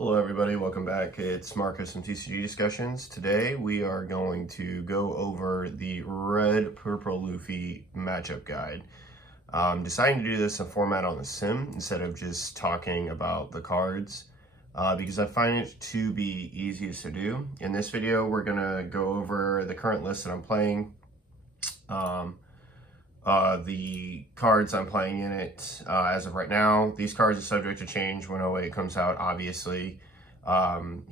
Hello everybody, welcome back. It's Marcus from TCG Discussions. Today we are going to go over the Red Purple Luffy matchup guide. I'm deciding to do this in format on the sim instead of just talking about the cards because I find it to be easiest to do. In this video we're going to go over the current list that I'm playing, the cards I'm playing in it as of right now. These cards are subject to change when 08 comes out, obviously.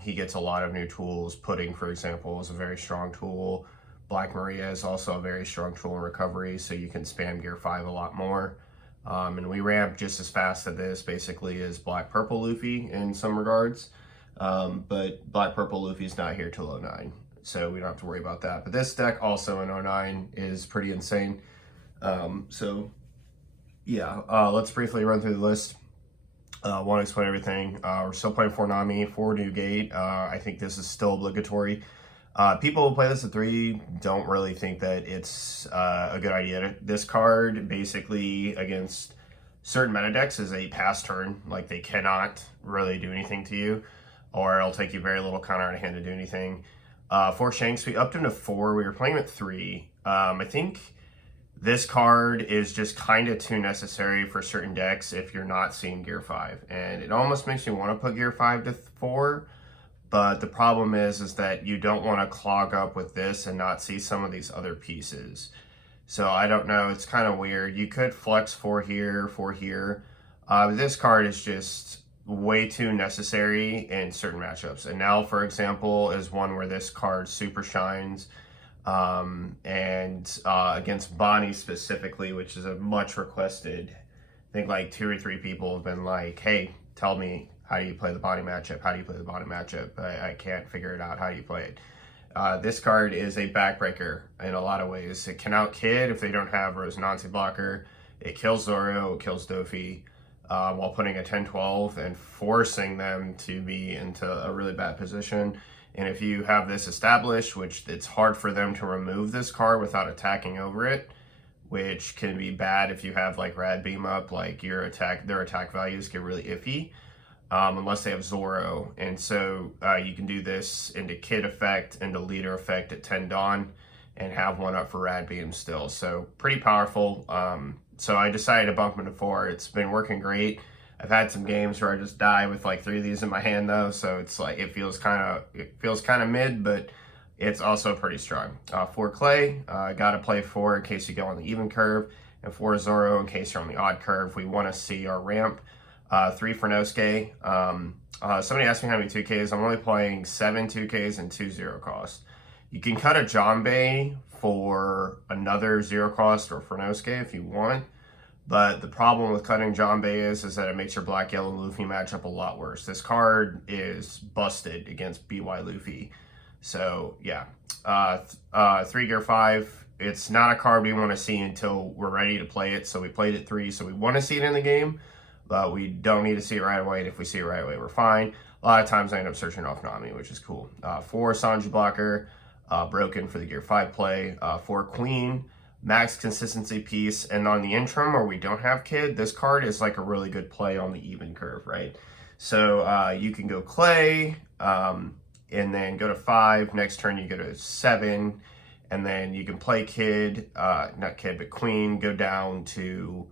He gets a lot of new tools. Pudding, for example, is a very strong tool. Black Maria is also a very strong tool in recovery, so you can spam Gear 5 a lot more. And we ramp just as fast at this, basically, as Black Purple Luffy in some regards. But Black Purple Luffy is not here till 09, so we don't have to worry about that. But this deck also in 09 is pretty insane. Let's briefly run through the list. Want to explain everything. We're still playing 4 Nami, 4 New Gate. I think this is still obligatory. People who play this at 3 don't really think that it's a good idea. This card, basically, against certain meta decks, is a pass turn. Like, they cannot really do anything to you, or it'll take you very little counter out of hand to do anything. 4 Shanks, we upped him to 4. We were playing him at 3. I think this card is just kind of too necessary for certain decks if you're not seeing Gear 5. And it almost makes me want to put Gear 5 to 4, but the problem is that you don't want to clog up with this and not see some of these other pieces. So I don't know, it's kind of weird. You could flex 4 here, 4 here. This card is just way too necessary in certain matchups. And now, for example, is one where this card super shines. Against Bonnie specifically, which is a much requested, I think like 2 or 3 people have been like, hey, tell me, how do you play the Bonnie matchup? How do you play the Bonnie matchup? I can't figure it out. How do you play it? This card is a backbreaker in a lot of ways. It can out Kid if they don't have Resonance blocker. It kills Zoro, it kills Dofi, while putting a 10-12 and forcing them to be into a really bad position. And if you have this established, which it's hard for them to remove this card without attacking over it, which can be bad if you have like Rad Beam up, like their attack values get really iffy, unless they have Zoro. And so you can do this into Kid effect, into Leader effect at 10 Dawn, and have one up for Rad Beam still. So pretty powerful. So I decided to bump him to 4. It's been working great. I've had some games where I just die with like 3 of these in my hand though, so it's like it feels kind of mid, but it's also pretty strong. 4 Clay, gotta play 4 in case you go on the even curve, and 4 Zoro in case you're on the odd curve. We want to see our ramp. 3 for Nosuke. Somebody asked me how many 2Ks. I'm only playing 7 2Ks and 2 0 cost. You can cut a Janbei for another 0 cost or for Nosuke if you want. But the problem with cutting Janbei is that it makes your Black Yellow Luffy matchup a lot worse. This card is busted against BY Luffy. So yeah, 3 Gear 5. It's not a card we want to see until we're ready to play it. So we played it 3, so we want to see it in the game, but we don't need to see it right away. And if we see it right away, we're fine. A lot of times I end up searching off Nami, which is cool. 4 Sanji blocker, broken for the Gear 5 play. 4 Queen. Max consistency piece, and on the interim where we don't have Kid, this card is like a really good play on the even curve, right? So you can go Clay, and then go to 5. Next turn you go to 7, and then you can play Kid, not Kid, but Queen, go down to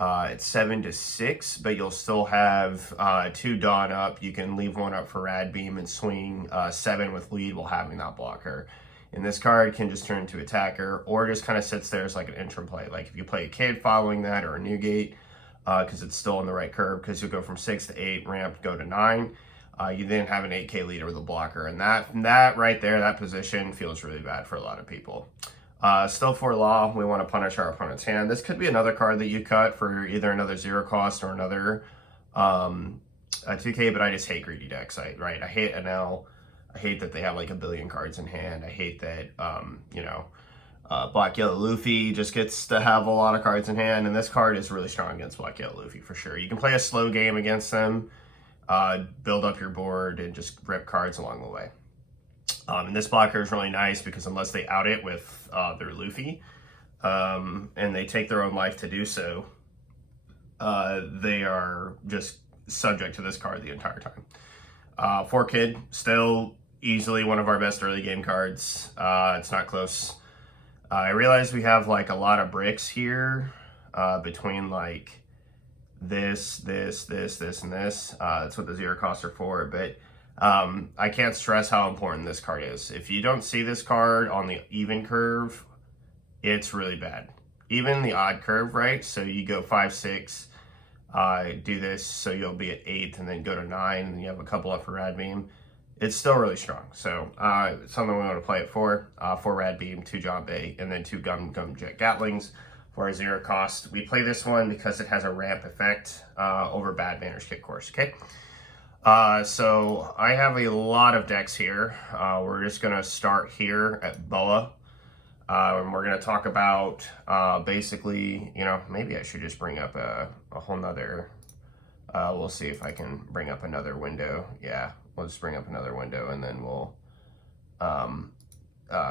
it's 7 to 6, but you'll still have 2 Dawn up. You can leave 1 up for Rad Beam and swing 7 with lead while having that blocker. And this card can just turn into attacker, or just kind of sits there as like an interim play. Like if you play a Kid following that, or a New Gate, because it's still in the right curve, because you'll go from 6 to 8, ramp, go to 9. You then have an 8K leader with a blocker. And that right there, that position feels really bad for a lot of people. Still for Law, we want to punish our opponent's hand. This could be another card that you cut for either another 0 cost or another a 2K, but I just hate greedy decks. I hate NL. I hate that they have like a billion cards in hand. I hate that, Black Yellow Luffy just gets to have a lot of cards in hand. And this card is really strong against Black Yellow Luffy for sure. You can play a slow game against them, build up your board, and just rip cards along the way. And this blocker is really nice because unless they out it with their Luffy, and they take their own life to do so, they are just subject to this card the entire time. For Kid, still easily one of our best early game cards. It's not close. I realize we have like a lot of bricks here between like this, and this. That's what the zero costs are for. But I can't stress how important this card is. If you don't see this card on the even curve, it's really bad. Even the odd curve, right? So you go 5, 6, do this, so you'll be at 8, and then go to 9, and you have a couple up for Rad Beam. It's still really strong. So something we want to play it for. 4 Rad Beam, 2 Jump Bait, and then 2 Gum Jet Gatlings for a 0 cost. We play this one because it has a ramp effect over Bad Manners Kick Course, okay? So I have a lot of decks here. We're just going to start here at Boa. And we're going to talk about basically, you know, maybe I should just bring up a whole nother, we'll see if I can bring up another window. Yeah, we'll just bring up another window and then we'll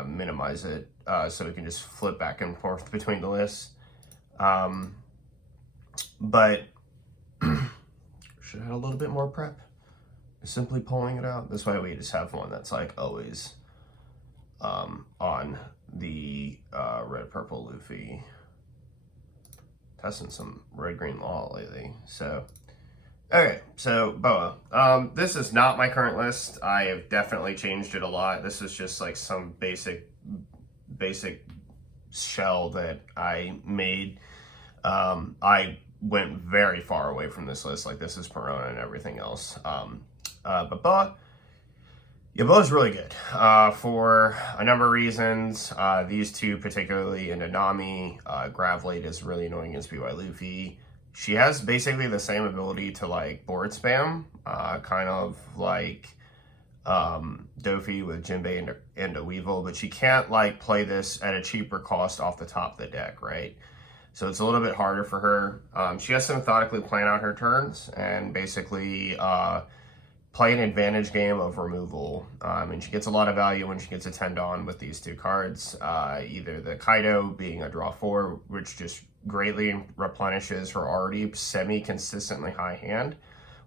minimize it so we can just flip back and forth between the lists. But should have had a little bit more prep. Simply pulling it out. This way we just have one that's like always on the red purple Luffy. Testing some red green law lately. So okay, so Boa. This is not my current list. I have definitely changed it a lot. This is just like some basic shell that I made. I went very far away from this list. Like this is Perona and everything else. But Boa, yeah, Boa's really good for a number of reasons. These two particularly into Nami. Gravlate is really annoying against BY Luffy. She has basically the same ability to like board spam, kind of like Dofi with Jinbei into Weevil, but she can't like play this at a cheaper cost off the top of the deck, right? So it's a little bit harder for her. She has to methodically plan out her turns and basically play an advantage game of removal. And she gets a lot of value when she gets a 10 on with these two cards. Either the Kaido being a draw 4, which just greatly replenishes her already semi-consistently high hand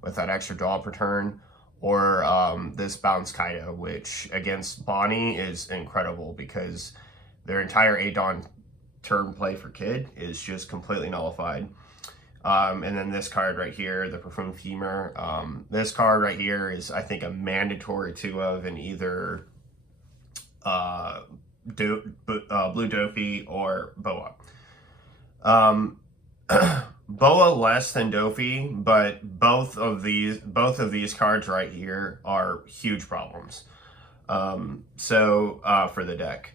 with that extra draw per turn, or this bounce Kaido, which against Bonnie is incredible because their entire 8-on turn play for Kid is just completely nullified. And then this card right here, the Perfume Femur. This card right here is, I think, a mandatory 2 of in either Blue Dofi or Boa. Boa less than Dofi, but both of these cards right here are huge problems. For the deck.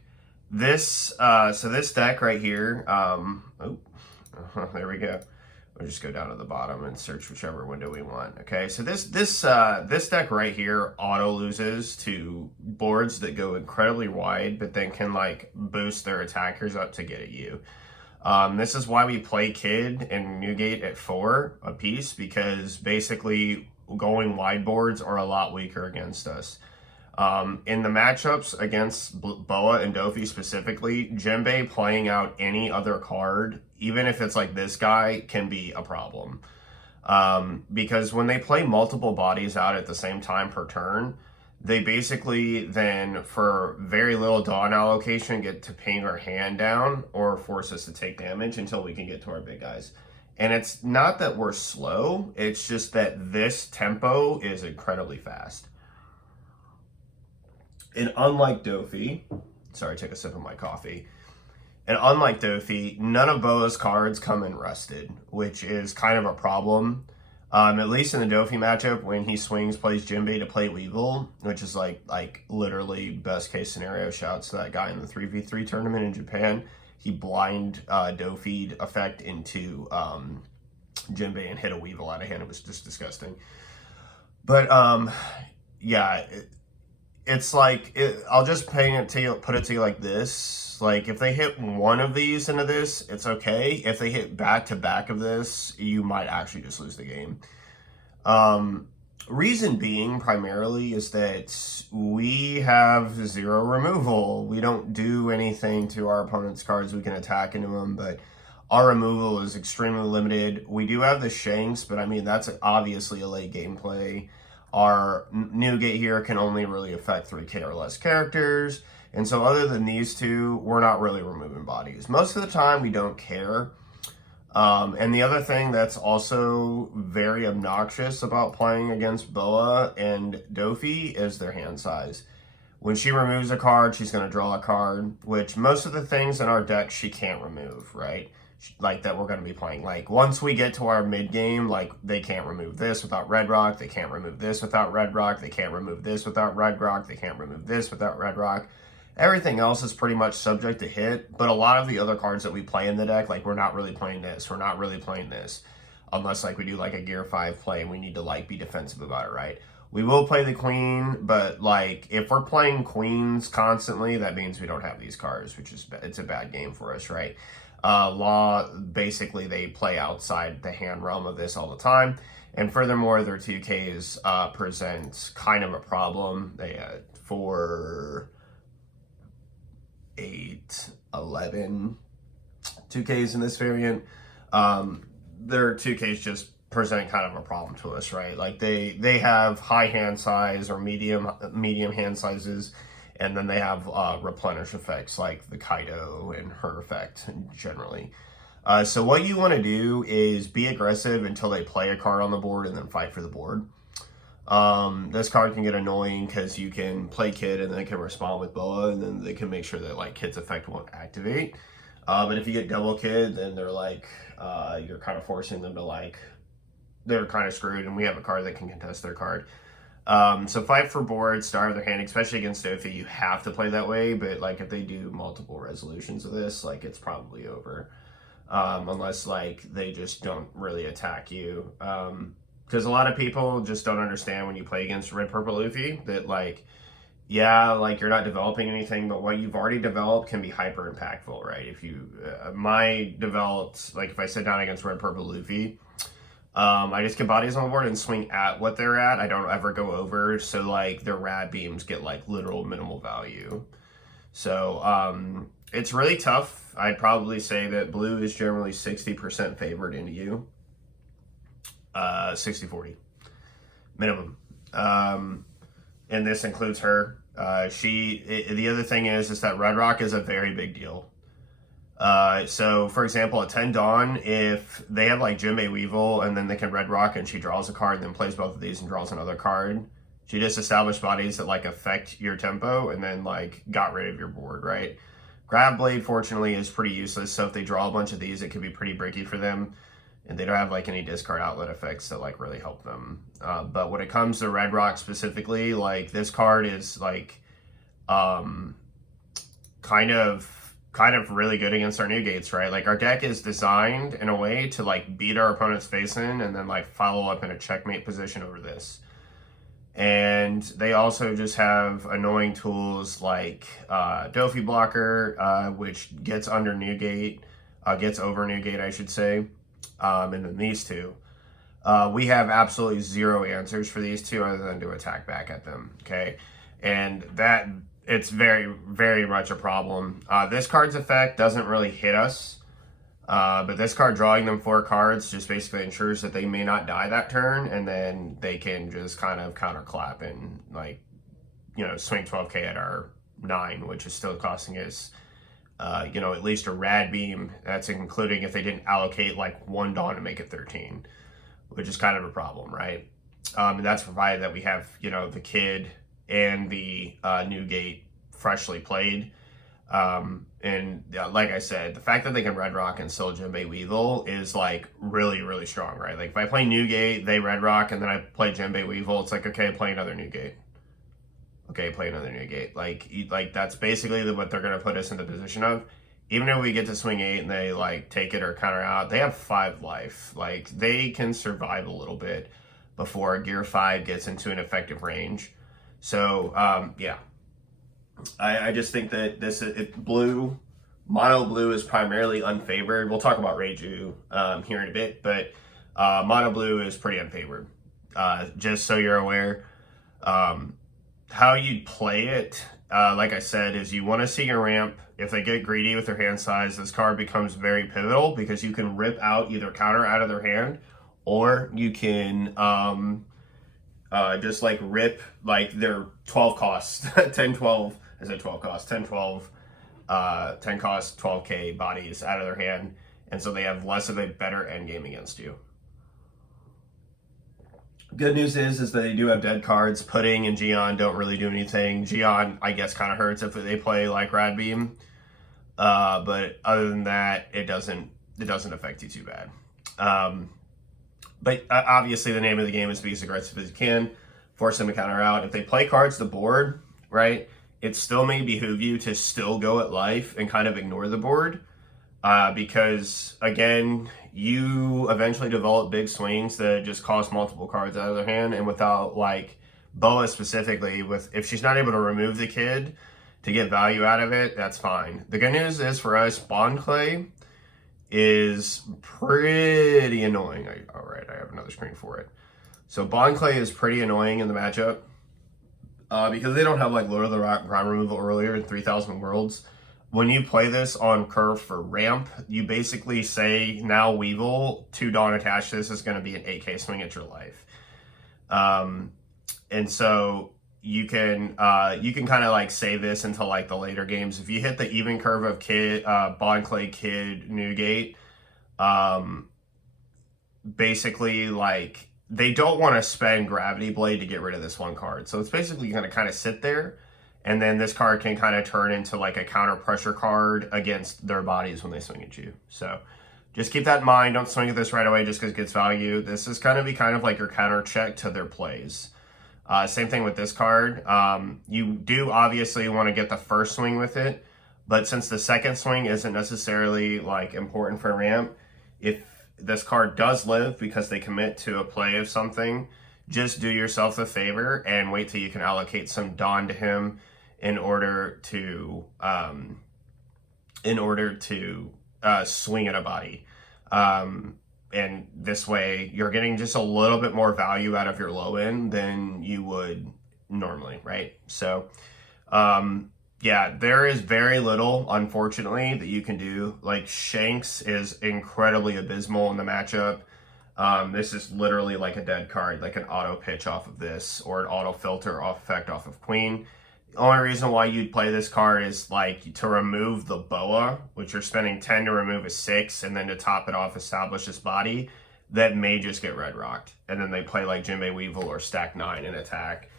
This deck right here, there we go. We'll just go down to the bottom and search whichever window we want. Okay, so this deck right here auto loses to boards that go incredibly wide, but then can like boost their attackers up to get at you. This is why we play Kid and Newgate at 4 apiece, because basically going wide boards are a lot weaker against us. In the matchups against Boa and Dofi specifically, Jinbei playing out any other card, even if it's like this guy, can be a problem. Because when they play multiple bodies out at the same time per turn, they basically then, for very little Dawn allocation, get to ping our hand down or force us to take damage until we can get to our big guys. And it's not that we're slow, it's just that this tempo is incredibly fast. And unlike Dofi, sorry, take a sip of my coffee. And unlike Dofi, none of Boa's cards come in rusted, which is kind of a problem. At least in the Dofi matchup, when he swings, plays Jinbei to play Weevil, which is like literally best case scenario. Shouts to that guy in the 3v3 tournament in Japan. He blind Dofi'd effect into Jinbei and hit a Weevil out of hand. It was just disgusting. But yeah. It's like, I'll just put it to you like this. Like, if they hit one of these into this, it's okay. If they hit back to back of this, you might actually just lose the game. Reason being, primarily, is that we have 0 removal. We don't do anything to our opponent's cards. We can attack into them, but our removal is extremely limited. We do have the Shanks, but I mean, that's obviously a late game play. Our Newgate here can only really affect 3K or less characters. And so other than these two, we're not really removing bodies. Most of the time, we don't care. And the other thing that's also very obnoxious about playing against Boa and Dofi is their hand size. When she removes a card, she's going to draw a card, which most of the things in our deck she can't remove, right? Like that we're going to be playing. Like once we get to our mid game, like they can't remove this without Red Rock, they can't remove this without Red Rock, they can't remove this without Red Rock, they can't remove this without Red Rock. Everything else is pretty much subject to hit, but a lot of the other cards that we play in the deck, like we're not really playing this, we're not really playing this, unless like we do like a Gear 5 play and we need to like be defensive about it, right? We will play the queen, but like if we're playing queens constantly, that means we don't have these cards, which is it's a bad game for us, right? Law, basically they play outside the hand realm of this all the time. And furthermore, their 2Ks present kind of a problem. They for 8, 11 2Ks in this variant. Their 2Ks just present kind of a problem to us, right? Like they have high hand size or medium hand sizes, and then they have replenish effects like the Kaido and her effect generally. So what you want to do is be aggressive until they play a card on the board and then fight for the board. This card can get annoying because you can play Kid and then it can respond with Boa, and then they can make sure that like Kid's effect won't activate. But if you get double Kid, then they're like, you're kind of forcing them to like, they're kind of screwed, and we have a card that can contest their card. So fight for board, starve their hand, especially against Dofi, you have to play that way, but like if they do multiple resolutions of this, like it's probably over. Unless like they just don't really attack you. Because a lot of people just don't understand when you play against Red Purple Luffy that like, yeah, like you're not developing anything, but what you've already developed can be hyper impactful, right? If you, my developed, like if I sit down against Red Purple Luffy, I just get bodies on the board and swing at what they're at. I don't ever go over, so like their rad beams get like literal minimal value. So it's really tough. I'd probably say that blue is generally 60% favored into you. 60-40 minimum. And this includes her. The other thing is that Red Rock is a very big deal. So for example, at 10 Dawn, if they have like Jinbei Weevil and then they can Red Rock and she draws a card and then plays both of these and draws another card, she just established bodies that like affect your tempo and then like got rid of your board, right? Grab Blade, fortunately, is pretty useless. So if they draw a bunch of these, it could be pretty bricky for them. And they don't have like any discard outlet effects that like really help them. But when it comes to Red Rock specifically, like this card is like kind of really good against our Newgates, right? Like our deck is designed in a way to like beat our opponent's face in and then like follow up in a checkmate position over this. And they also just have annoying tools like Dofi Blocker, which gets under Newgate, gets over Newgate, I should say. And then these two. We have absolutely zero answers for these two other than to attack back at them, okay? And that, it's very, very much a problem. This card's effect doesn't really hit us, but this card drawing them 4 cards just basically ensures that they may not die that turn, and then they can just kind of counterclap and like, you know, swing 12k at our 9, which is still costing us you know, at least a rad beam. That's including if they didn't allocate like 1 Dawn to make it 13, which is kind of a problem, right? And that's provided that we have, you know, the Kid and the Newgate freshly played. And like I said, the fact that they can Red Rock and still Jinbei Weevil is like really, really strong, right? Like if I play Newgate, they Red Rock, and then I play Jinbei Weevil, it's like, okay, play another Newgate. Okay, play another Newgate. Like that's basically what they're gonna put us in the position of. Even if we get to swing 8 and they like take it or counter out, they have 5 life. Like they can survive a little bit before Gear 5 gets into an effective range. So yeah, I just think that blue, mono blue is primarily unfavored. We'll talk about Reiju here in a bit, but mono blue is pretty unfavored. Just so you're aware. How you'd play it, like I said, is you want to see your ramp. If they get greedy with their hand size, this card becomes very pivotal because you can rip out either counter out of their hand, or you can just like rip like their 12 cost, 10, 12, I said 12 cost, 10, 12, 10 cost, 12k bodies out of their hand. And so they have less of a better end game against you. Good news is that they do have dead cards. Pudding and Gion don't really do anything. Gion, I guess, kind of hurts if they play like Rad Beam. But other than that, it doesn't affect you too bad. But obviously the name of the game is to be as aggressive as you can, force them to counter out. If they play cards to the board, right, it still may behoove you to still go at life and kind of ignore the board. Because again, you eventually develop big swings that just cost multiple cards out of their hand, and without like Boa specifically, if she's not able to remove the kid to get value out of it, that's fine. The good news is for us, Bond Clay is pretty annoying. All right, I have another screen for it. So Bond Clay is pretty annoying in the matchup because they don't have like Lord of the Ground removal earlier in 3000 Worlds. When you play this on curve for ramp, you basically say, now Weevil, 2 Dawn attach this is going to be an 8k swing at your life. And so you can kind of like save this until like the later games. If you hit the even curve of Kid, Bond Clay, Kid, Newgate, basically like they don't want to spend Gravity Blade to get rid of this one card. So it's basically going to kind of sit there. And then this card can kind of turn into like a counter pressure card against their bodies when they swing at you. So just keep that in mind. Don't swing at this right away just because it gets value. This is going to be kind of like your counter check to their plays. Same thing with this card. You do obviously want to get the first swing with it, but since the second swing isn't necessarily like important for ramp, if this card does live because they commit to a play of something, just do yourself a favor and wait till you can allocate some Dawn to him in order to swing at a body. And this way you're getting just a little bit more value out of your low end than you would normally, right? So yeah, there is very little, unfortunately, that you can do. Like Shanks is incredibly abysmal in the matchup. This is literally like a dead card, like an auto pitch off of this or an auto filter off effect off of Queen. The only reason why you'd play this card is like to remove the Boa, which you're spending 10 to remove a 6, and then to top it off, establish this body that may just get red rocked. And then they play like Jinbei Weevil or stack 9 and attack.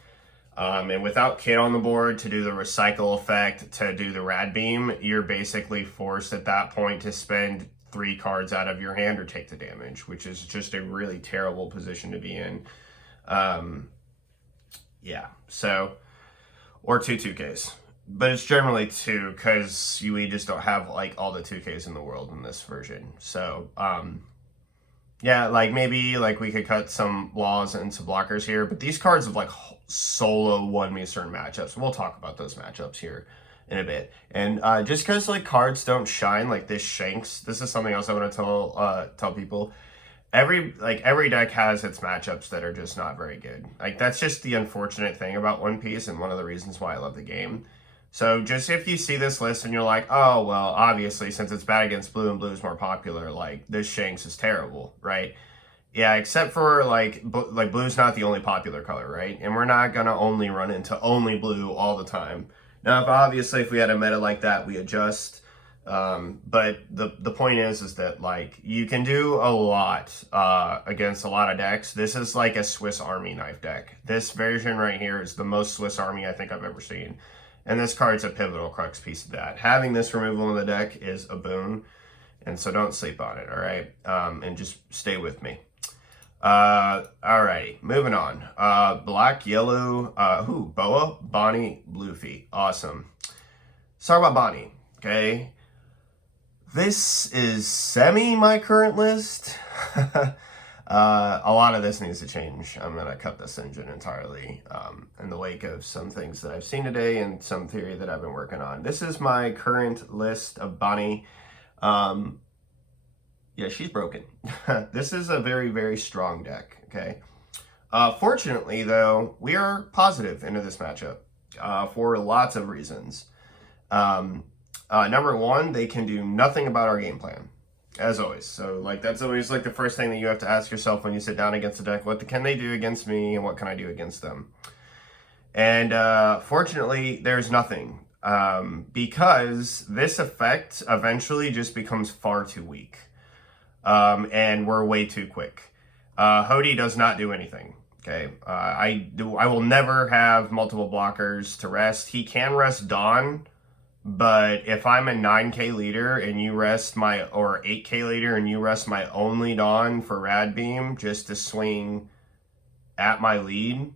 And without Kid on the board to do the recycle effect, to do the Rad Beam, you're basically forced at that point to spend 3 cards out of your hand or take the damage, which is just a really terrible position to be in. Yeah, so, or 2 2Ks. But it's generally 2 because we just don't have like all the 2Ks in the world in this version. So, yeah, like maybe like we could cut some laws and some blockers here, but these cards have like solo won me certain matchups. We'll talk about those matchups here in a bit. And just because like cards don't shine like this Shanks, this is something else I want to tell people. Every deck has its matchups that are just not very good. Like that's just the unfortunate thing about One Piece and one of the reasons why I love the game. So just if you see this list and you're like, oh, well, obviously since it's bad against blue and blue is more popular, like this Shanks is terrible, right? Yeah, except for like blue's not the only popular color, right? And we're not gonna only run into only blue all the time. Now, if we had a meta like that, we adjust. But the point is that like you can do a lot against a lot of decks. This is like a Swiss Army knife deck. This version right here is the most Swiss Army I think I've ever seen. And this card's a pivotal crux piece of that. Having this removal in the deck is a boon. And so don't sleep on it, all right? And just stay with me. Alrighty, moving on. Black, yellow, Boa, Bonnie, Luffy. Awesome. Let's talk about Bonnie, okay? This is semi my current list. A lot of this needs to change. I'm going to cut this engine entirely in the wake of some things that I've seen today and some theory that I've been working on. This is my current list of Bonnie. Yeah, she's broken. This is a very, very strong deck, okay? Fortunately, though, we are positive into this matchup for lots of reasons. Number one, they can do nothing about our game plan. as always. So like that's always like the first thing that you have to ask yourself when you sit down against a deck. What can they do against me, and what can I do against them? And fortunately, there's nothing. Because this effect eventually just becomes far too weak. And we're way too quick. Hody does not do anything. Okay, I will never have multiple blockers to rest. He can rest Dawn, but if I'm a 9k leader and you rest my, or 8k leader and you rest my only Dawn for Rad Beam just to swing at my lead,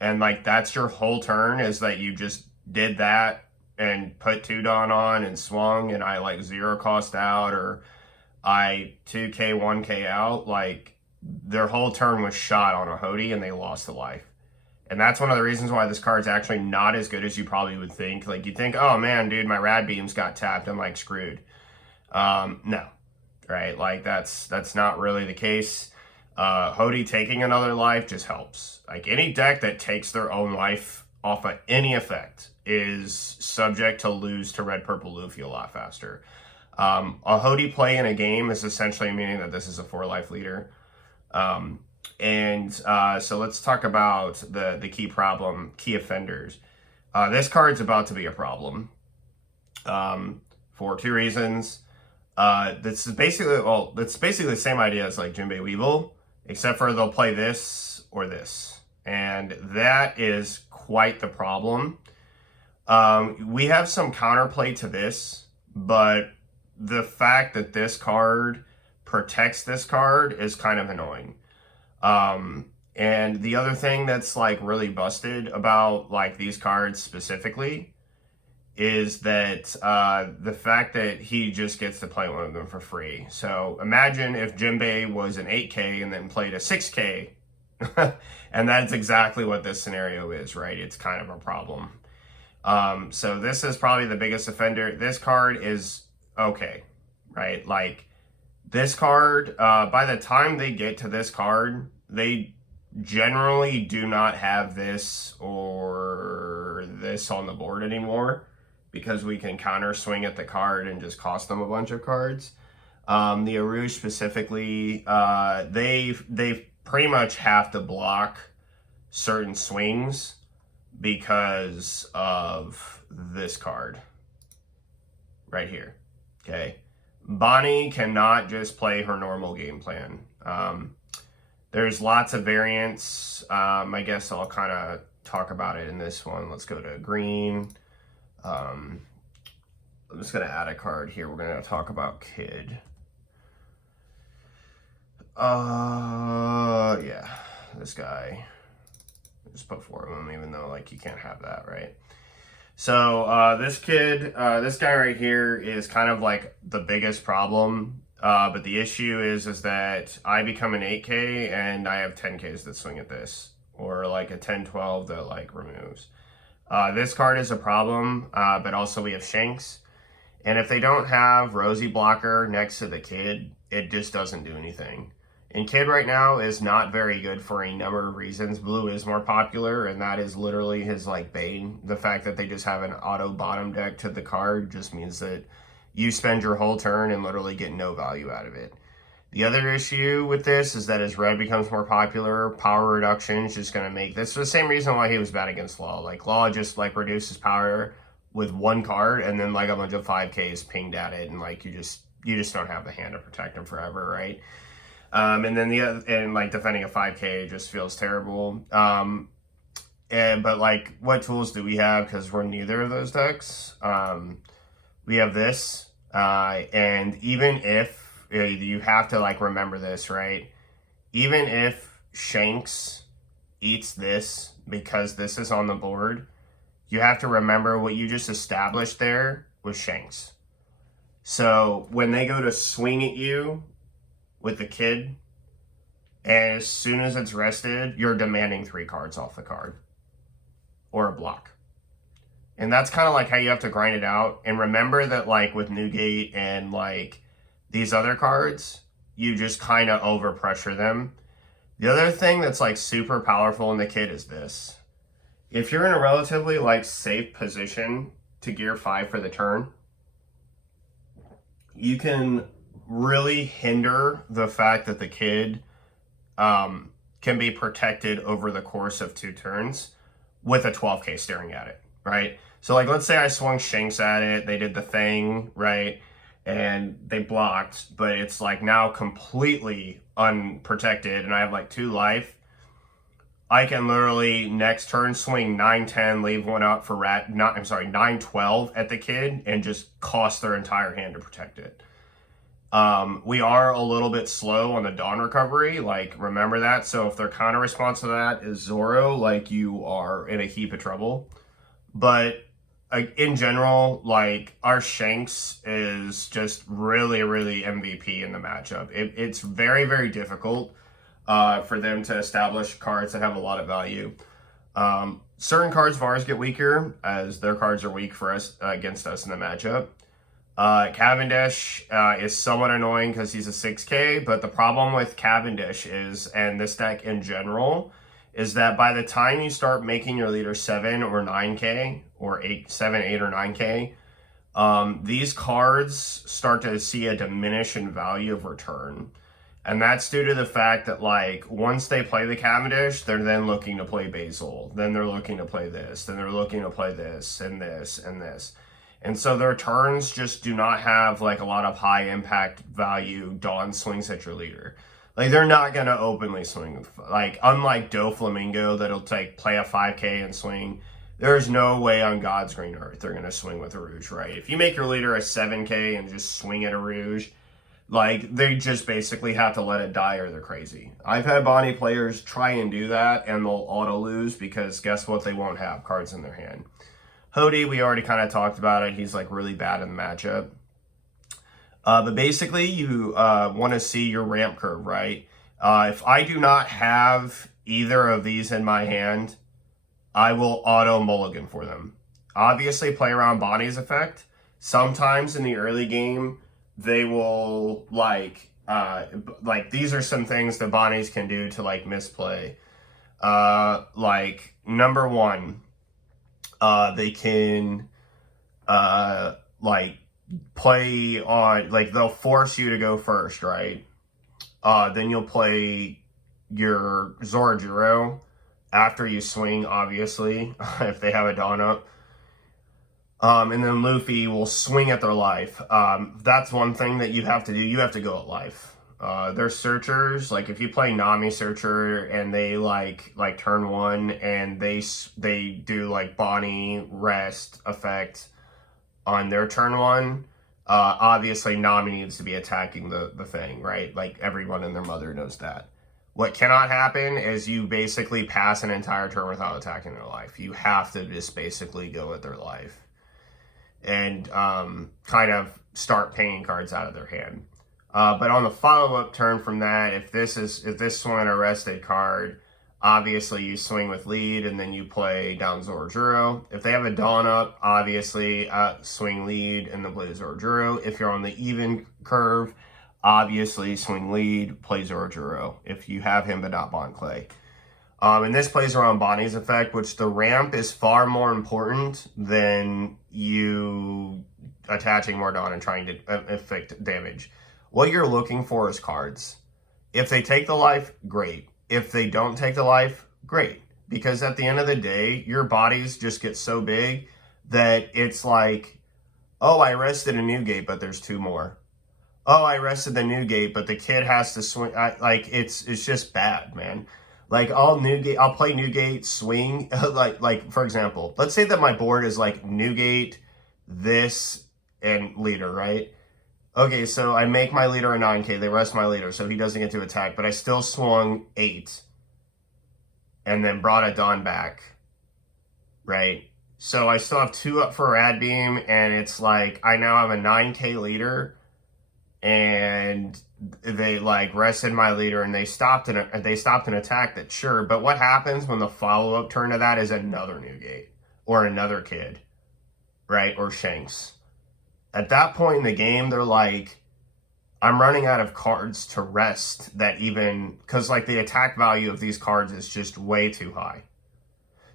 and like that's your whole turn is that you just did that and put 2 Dawn on and swung, and I like 0 cost out, or I 2k 1k out, like their whole turn was shot on a Hody and they lost a life. And that's one of the reasons why this card's actually not as good as you probably would think. Like you think, oh man, dude, my Rad Beams got tapped, I'm like screwed. No, right? Like that's not really the case. Hody taking another life just helps. Like any deck that takes their own life off of any effect is subject to lose to red purple Luffy a lot faster. A Hody play in a game is essentially meaning that this is a 4-life leader. So let's talk about the key offenders. This card's about to be a problem for 2 reasons. This is basically, well, it's basically the same idea as like Jinbei Weevil, except for they'll play this or this. And that is quite the problem. We have some counterplay to this, but the fact that this card protects this card is kind of annoying. And the other thing that's like really busted about like these cards specifically is that the fact that he just gets to play one of them for free. So imagine if Jinbei was an 8k and then played a 6k. And that's exactly what this scenario is, right? It's kind of a problem. So this is probably the biggest offender. This card is okay, right? Like this card, by the time they get to this card, they generally do not have this or this on the board anymore because we can counter swing at the card and just cost them a bunch of cards. The Arouge specifically, they pretty much have to block certain swings because of this card right here. Okay, Bonnie cannot just play her normal game plan. There's lots of variants. I guess I'll kind of talk about it in this one. Let's go to green. I'm just going to add a card here. We're going to talk about Kid. Yeah, this guy. Just put 4 of them, even though like you can't have that, right? So this kid, this guy right here is kind of like the biggest problem. But the issue is that I become an 8k and I have 10ks that swing at this, or like a 10-12 that like removes. This card is a problem, but also we have Shanks. And if they don't have Rosie Blocker next to the Kid, it just doesn't do anything. And Kid right now is not very good for a number of reasons. Blue is more popular, and that is literally his like bane. The fact that they just have an auto bottom deck to the card just means that you spend your whole turn and literally get no value out of it. The other issue with this is that as red becomes more popular, power reduction is just going to make this the same reason why he was bad against Law. Like Law just like reduces power with 1 card, and then like a bunch of 5Ks pinged at it, and like you just don't have the hand to protect him forever, right? And then and like defending a 5K just feels terrible. But like, what tools do we have? Because we're neither of those decks. We have this, and even if you have to like remember this, right? Even if Shanks eats this because this is on the board, you have to remember what you just established there was Shanks. So when they go to swing at you with the Kid, and as soon as it's rested, you're demanding 3 cards off the card or a block. And that's kind of like how you have to grind it out. And remember that like with Newgate and like these other cards, you just kind of overpressure them. The other thing that's like super powerful in the Kid is this. If you're in a relatively like safe position to gear 5 for the turn, you can really hinder the fact that the kid can be protected over the course of 2 turns with a 12k staring at it, right? So like, let's say I swung Shanks at it, they did the thing, right? And they blocked, but it's like now completely unprotected and I have like 2 life. I can literally next turn swing 9-10, leave one out for 9-12 at the kid and just cost their entire hand to protect it. We are a little bit slow on the Dawn recovery, like remember that. So if their counter response to that is Zoro, like you are in a heap of trouble. But in general, like our Shanks is just really, really MVP in the matchup. It's very, very difficult for them to establish cards that have a lot of value. Certain cards of ours get weaker as their cards are weak for us against us in the matchup. Cavendish is somewhat annoying because he's a 6k, but the problem with Cavendish is, and this deck in general, is that by the time you start making your leader 7 or 9k, or 7, 8, or 9k, these cards start to see a diminish in value of return. And that's due to the fact that, like, once they play the Cavendish, they're then looking to play Basil. Then they're looking to play this. Then they're looking to play this, and this, and this. And so their turns just do not have, like, a lot of high impact value Dawn swings at your leader. Like, they're not going to openly swing. Like, unlike Doflamingo that'll play a 5k and swing, there's no way on God's green earth they're going to swing with a Rouge, right? If you make your leader a 7k and just swing at a Rouge, like, they just basically have to let it die or they're crazy. I've had Bonnie players try and do that and they'll auto lose because guess what? They won't have cards in their hand. Hody, we already kind of talked about it. He's like really bad in the matchup. But basically you want to see your ramp curve, right? If I do not have either of these in my hand, I will auto mulligan for them. Obviously play around Bonnie's effect. Sometimes in the early game, they will like these are some things that Bonnies can do to like misplay. Like number 1, they can like play on, like they'll force you to go first, right? Then you'll play your Zorajiro after you swing, obviously, if they have a Dawn up. And then Luffy will swing at their life. That's one thing that you have to do. You have to go at life. They're searchers. Like if you play Nami Searcher and they like turn 1 and they do like Bonnie rest effect on their turn 1, obviously Nami needs to be attacking the thing, right? Like everyone and their mother knows that. What cannot happen is you basically pass an entire turn without attacking their life. You have to just basically go at their life and kind of start paying cards out of their hand. But on the follow-up turn from that, if this swung an arrested card, obviously you swing with lead and then you play down Zorajiro. If they have a Dawn up, obviously swing lead and then play Zorajiro. If you're on the even curve, obviously swing lead, play Zorajiro if you have him but not Bon Clay. And this plays around Bonnie's effect, which the ramp is far more important than you attaching more Dawn and trying to inflict damage. What you're looking for is cards. If they take the life, great. If they don't take the life, great. Because at the end of the day, your bodies just get so big that it's like, oh, I rested a Newgate, but there's 2 more. Oh, I rested the Newgate, but the kid has to swing. It's just bad, man. Like I'll play Newgate, swing, like for example, let's say that my board is like Newgate, this, and leader, right? Okay, so I make my leader a 9k, they rest my leader, so he doesn't get to attack, but I still swung 8, and then brought a Dawn back, right? So I still have 2 up for Rad Beam, and it's like, I now have a 9k leader, and they like rested my leader and they stopped an attack that, sure, but what happens when the follow-up turn to that is another Newgate or another kid, right? Or Shanks. At that point in the game, they're like, I'm running out of cards to rest that even, because like the attack value of these cards is just way too high.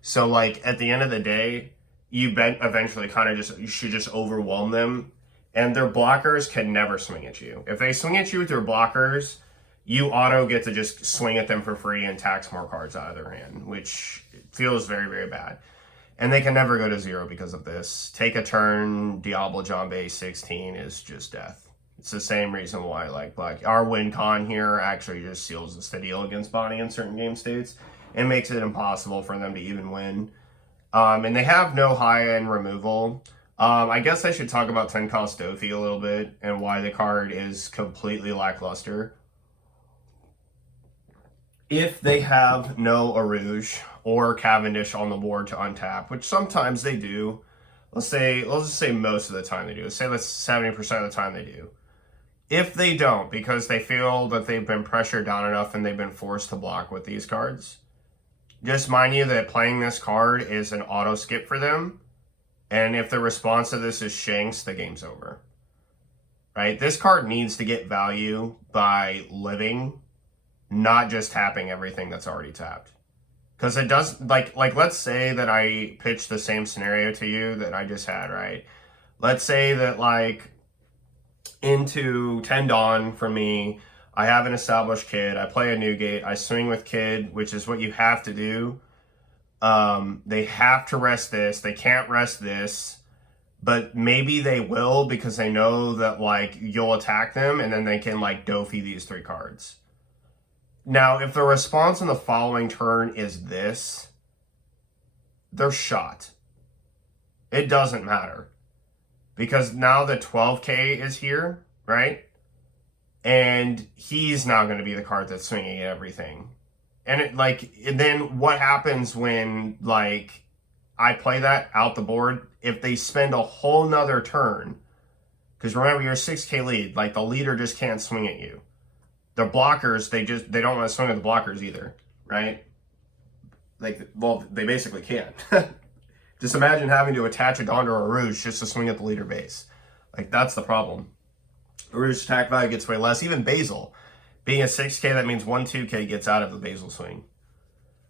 So like at the end of the day, you eventually kind of you should just overwhelm them and their blockers can never swing at you. If they swing at you with their blockers, you auto get to just swing at them for free and tax more cards out of their hand, which feels very, very bad. And they can never go to 0 because of this. Take a turn, Diablo Jambe 16 is just death. It's the same reason why our win con here actually just seals the deal against Bonnie in certain game states and makes it impossible for them to even win. And they have no high-end removal. I guess I should talk about 10 cost Dofi a little bit and why the card is completely lackluster. If they have no Arouge or Cavendish on the board to untap, which sometimes they do, let's just say most of the time they do. Let's say that's 70% of the time they do. If they don't, because they feel that they've been pressured down enough and they've been forced to block with these cards, just mind you that playing this card is an auto skip for them. And if the response to this is Shanks, the game's over. Right? This card needs to get value by living, not just tapping everything that's already tapped. Because it does, like let's say that I pitch the same scenario to you that I just had, right? Let's say that into 10 Dawn for me, I have an established kid, I play a Newgate, I swing with kid, which is what you have to do. They have to rest this, they can't rest this, but maybe they will because they know that you'll attack them and then they can Dofi these 3 cards. Now, if the response on the following turn is this, they're shot. It doesn't matter. Because now the 12K is here, right? And he's now going to be the card that's swinging at everything. And and then what happens when, I play that out the board? If they spend a whole nother turn, because remember, you're a 6K lead, the leader just can't swing at you. The blockers, they don't want to swing at the blockers either, right? They basically can't. Just imagine having to attach a Dawn or a Rouge just to swing at the leader base. That's the problem. Rouge attack value gets way less. Even Basil. Being a 6K, that means 1-2K gets out of the Basil swing.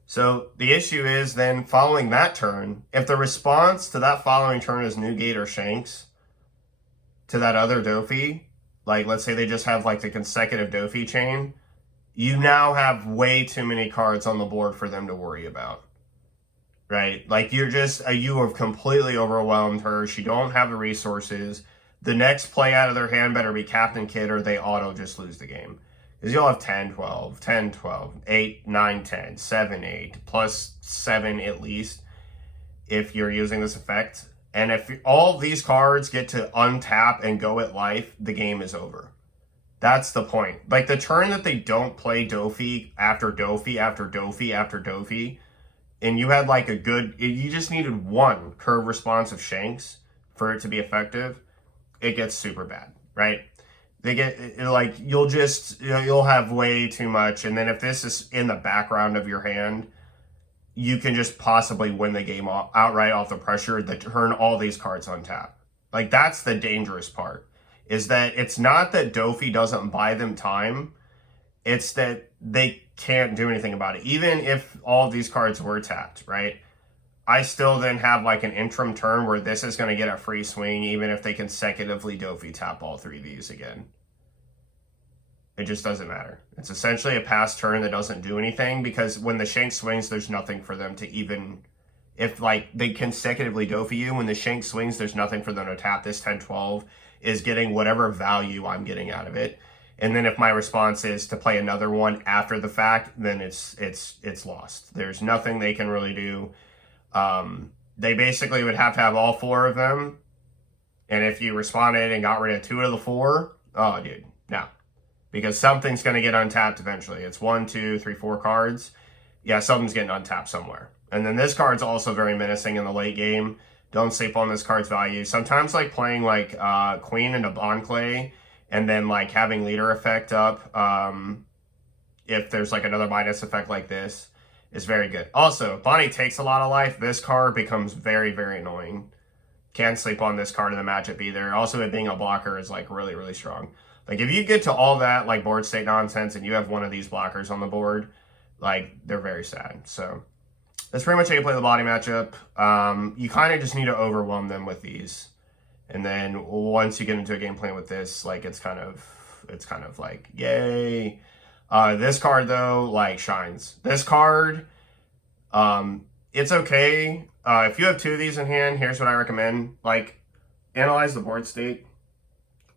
So the issue is then following that turn, if the response to that following turn is Newgate or Shanks to that other Dofi, let's say they just have the consecutive Dofi chain, you now have way too many cards on the board for them to worry about. Right? You have completely overwhelmed her. She don't have the resources. The next play out of their hand better be Captain Kid or they auto just lose the game. Because you'll have 10, 12, 10, 12, 8, 9, 10, 7, 8, plus 7 at least if you're using this effect. And if all of these cards get to untap and go at life, the game is over. That's the point. The turn that they don't play Dofi after Dofi after Dofi after Dofi, and you had you just needed one curve response of Shanks for it to be effective, it gets super bad, right? They get you'll have way too much, and then if this is in the background of your hand, you can just possibly win the game outright off the pressure that turn all these cards on tap. That's the dangerous part, is that it's not that Dofi doesn't buy them time, it's that they can't do anything about it. Even if all of these cards were tapped, right? I still then have an interim turn where this is going to get a free swing, even if they consecutively Dofi tap all 3 of these again. It just doesn't matter. It's essentially a pass turn that doesn't do anything, because when the Shank swings, there's nothing for them to even... If they consecutively Dofi you, when the Shank swings, there's nothing for them to tap. This 10-12 is getting whatever value I'm getting out of it. And then if my response is to play another one after the fact, then it's lost. There's nothing they can really do. They basically would have to have all 4 of them. And if you responded and got rid of 2 of the 4, oh, dude, no. Because something's going to get untapped eventually. It's 1, 2, 3, 4 cards. Yeah, something's getting untapped somewhere. And then this card's also very menacing in the late game. Don't sleep on this card's value. Sometimes playing Queen into Bonclay and then having leader effect up, if there's another minus effect like this, is very good. Also, Bonnie takes a lot of life. This card becomes very, very annoying. Can't sleep on this card in the matchup either. Also, it being a blocker is really, really strong. If you get to all that board state nonsense and you have one of these blockers on the board, they're very sad. So that's pretty much how you play the body matchup. You kind of just need to overwhelm them with these. And then once you get into a game plan with this, like it's kind of like, yay. This card though, like shines. This card, it's okay. If you have 2 of these in hand, here's what I recommend. Like, analyze the board state,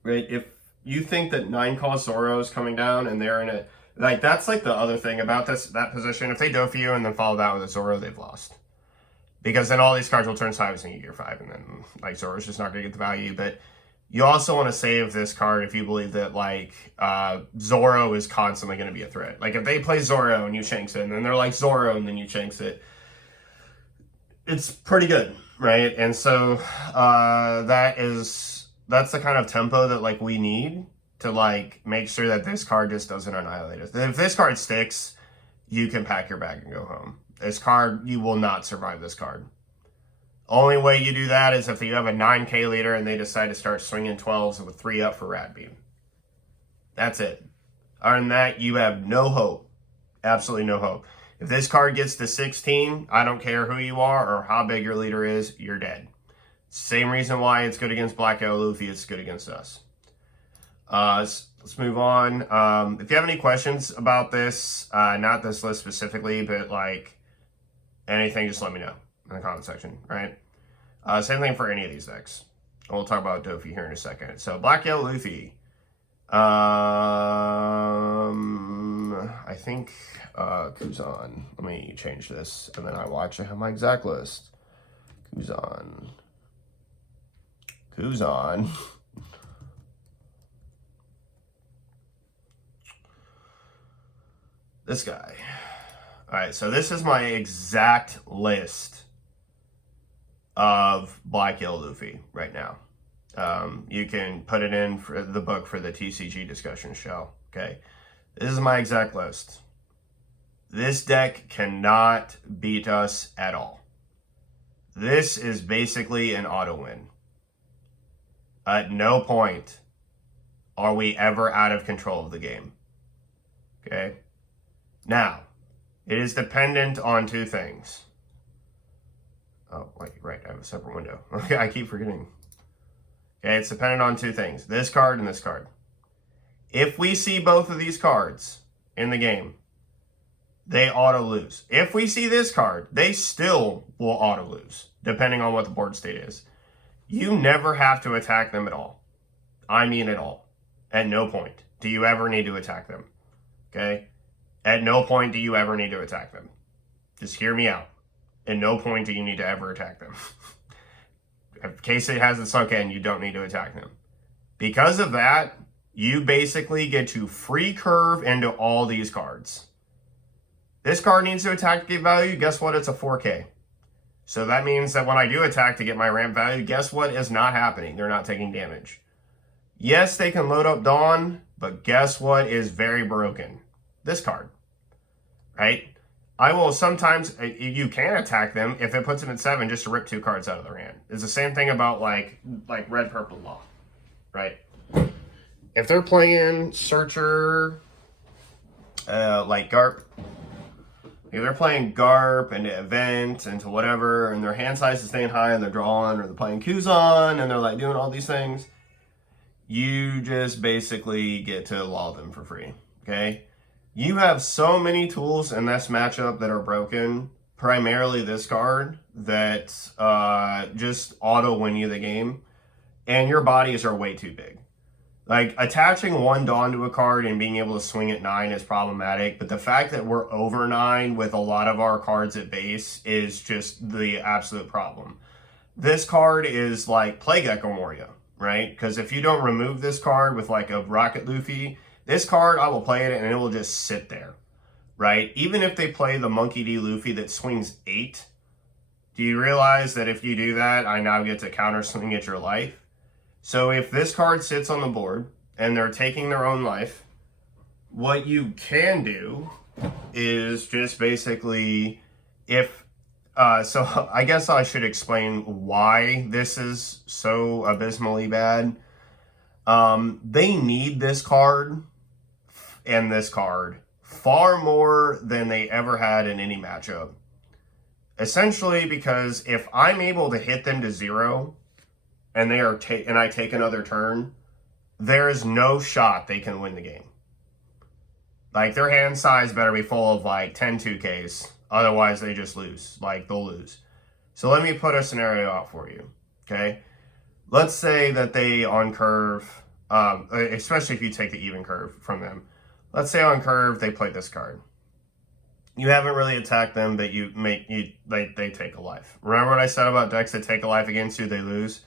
right? If you think that 9 cost Zoro is coming down and they're in a, like, that's like the other thing about that position. If they do for you and then follow that with a Zoro, they've lost. Because then all these cards will turn sideways in Gear 5, and then, like, Zoro's just not going to get the value. But you also want to save this card if you believe that, like, Zoro is constantly going to be a threat. Like, if they play Zoro and you Shanks it, and then they're like Zoro and then you Shanks it, it's pretty good, right? And so that's the kind of tempo that, like, we need to, like, make sure that this card just doesn't annihilate us. If this card sticks, you can pack your bag and go home. This card, you will not survive this card. Only way you do that is if you have a 9K leader and they decide to start swinging 12s with 3 up for Rad Beam. That's it. Other than that, you have no hope. Absolutely no hope. If this card gets to 16, I don't care who you are or how big your leader is, you're dead. Same reason why it's good against Black Yellow Luffy, it's good against us. Let's move on. If you have any questions about this, not this list specifically, but like anything, just let me know in the comment section, right? Same thing for any of these decks. We'll talk about Dofi here in a second. So Black Yellow Luffy. I think Kuzan. Let me change this, and then I have my exact list. Kuzan. This guy. All right, so this is my exact list of Black Yellow Luffy right now. You can put it in for the book for the TCG discussion show. Okay, this is my exact list. This deck cannot beat us at all. This is basically an auto win. At no point are we ever out of control of the game. Okay, now it is dependent on 2 things. Oh, wait, right, I have a separate window. Okay, I keep forgetting. Okay, it's dependent on 2 things. This card and this card. If we see both of these cards in the game, they auto lose. If we see this card, they still will auto lose, depending on what the board state is. You never have to attack them at all. I mean at all. At no point do you ever need to attack them. Okay? At no point do you ever need to attack them. Just hear me out. At no point do you need to ever attack them. In case it hasn't sunk in, you don't need to attack them. Because of that, you basically get to free curve into all these cards. This card needs to attack to get value. Guess what? It's a 4K. So that means that when I do attack to get my ramp value, guess what is not happening? They're not taking damage. Yes, they can load up Dawn, but guess what is very broken? This card, right? I will sometimes, you can attack them if it puts them at 7 just to rip 2 cards out of their hand. It's the same thing about like red, purple law, right? If they're playing Searcher, like Garp, if they're playing Garp into Event, into whatever, and their hand size is staying high and they're drawing, or they're playing Kuzan and they're like doing all these things, you just basically get to law them for free, okay? You have so many tools in this matchup that are broken, primarily this card, that just auto win you the game, and your bodies are way too big. Like, attaching 1 Dawn to a card and being able to swing at 9 is problematic, but the fact that we're over 9 with a lot of our cards at base is just the absolute problem. This card is like Plague Echo Moria, right? Because if you don't remove this card with like a Rocket Luffy, this card, I will play it and it will just sit there, right? Even if they play the Monkey D Luffy that swings 8, do you realize that if you do that, I now get to counter swing at your life? So if this card sits on the board and they're taking their own life, what you can do is just basically, so I guess I should explain why this is so abysmally bad. They need this card and this card far more than they ever had in any matchup. Essentially because if I'm able to hit them to 0, and and I take another turn, there is no shot they can win the game. Like, their hand size better be full of like 10 2Ks. Otherwise, they just lose. Like, they'll lose. So let me put a scenario out for you. Okay? Let's say that they on curve, especially if you take the even curve from them. Let's say on curve, they play this card. You haven't really attacked them, but they take a life. Remember what I said about decks that take a life against you, they lose?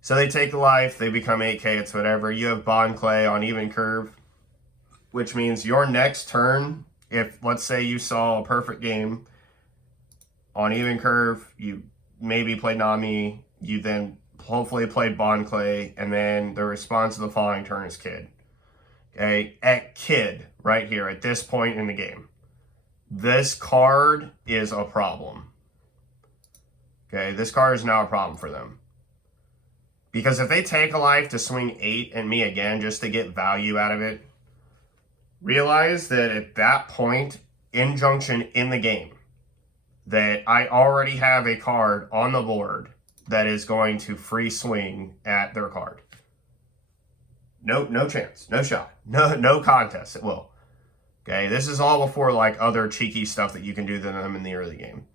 So they take a life, they become 8K, it's whatever. You have Bond Clay on even curve, which means your next turn, if let's say you saw a perfect game on even curve, you maybe played Nami, you then hopefully played Bond Clay, and then the response to the following turn is Kid. Okay, at Kid, right here, at this point in the game, this card is a problem. Okay, this card is now a problem for them. Because if they take a life to swing 8 and me again just to get value out of it, realize that at that point in junction in the game, that I already have a card on the board that is going to free swing at their card. No chance, no shot, no contest, it will. Okay, this is all before like other cheeky stuff that you can do to them in the early game.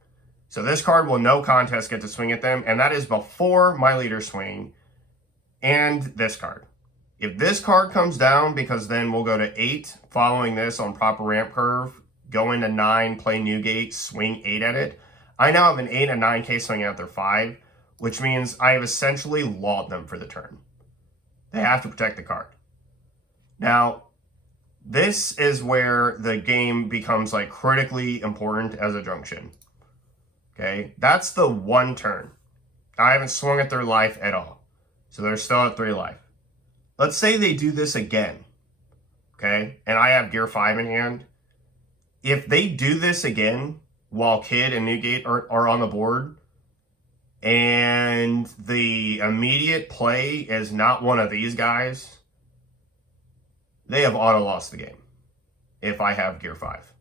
So this card will no contest get to swing at them, and that is before my leader swing and this card. If this card comes down, because then we'll go to 8 following this on proper ramp curve, go into 9, play Newgate, swing 8 at it. I now have an 8 and 9K swing at their 5, which means I have essentially lawed them for the turn. They have to protect the card. Now, this is where the game becomes like critically important as a junction. Okay, that's the one turn. I haven't swung at their life at all. So they're still at 3 life. Let's say they do this again. Okay, and I have gear 5 in hand. If they do this again while Kid and Newgate are on the board, and the immediate play is not one of these guys, they have auto lost the game if I have gear 5.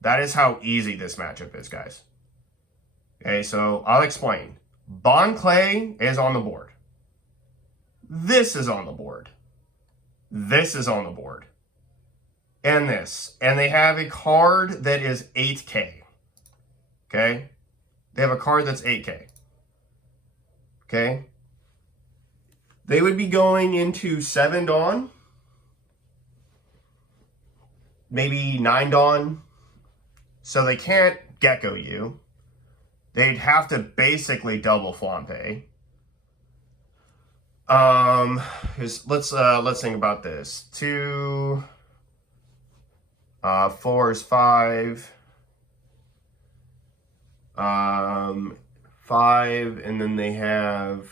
That is how easy this matchup is, guys. Okay, so I'll explain. Bond Clay is on the board. This is on the board. This is on the board. And this. And they have a card that is 8K. Okay? They have a card that's 8K. Okay? They would be going into 7 Dawn. Maybe 9 Dawn. So they can't Gecko you. They'd have to basically double Flampe. Let's think about this. 2, 4 is 5. 5, and then they have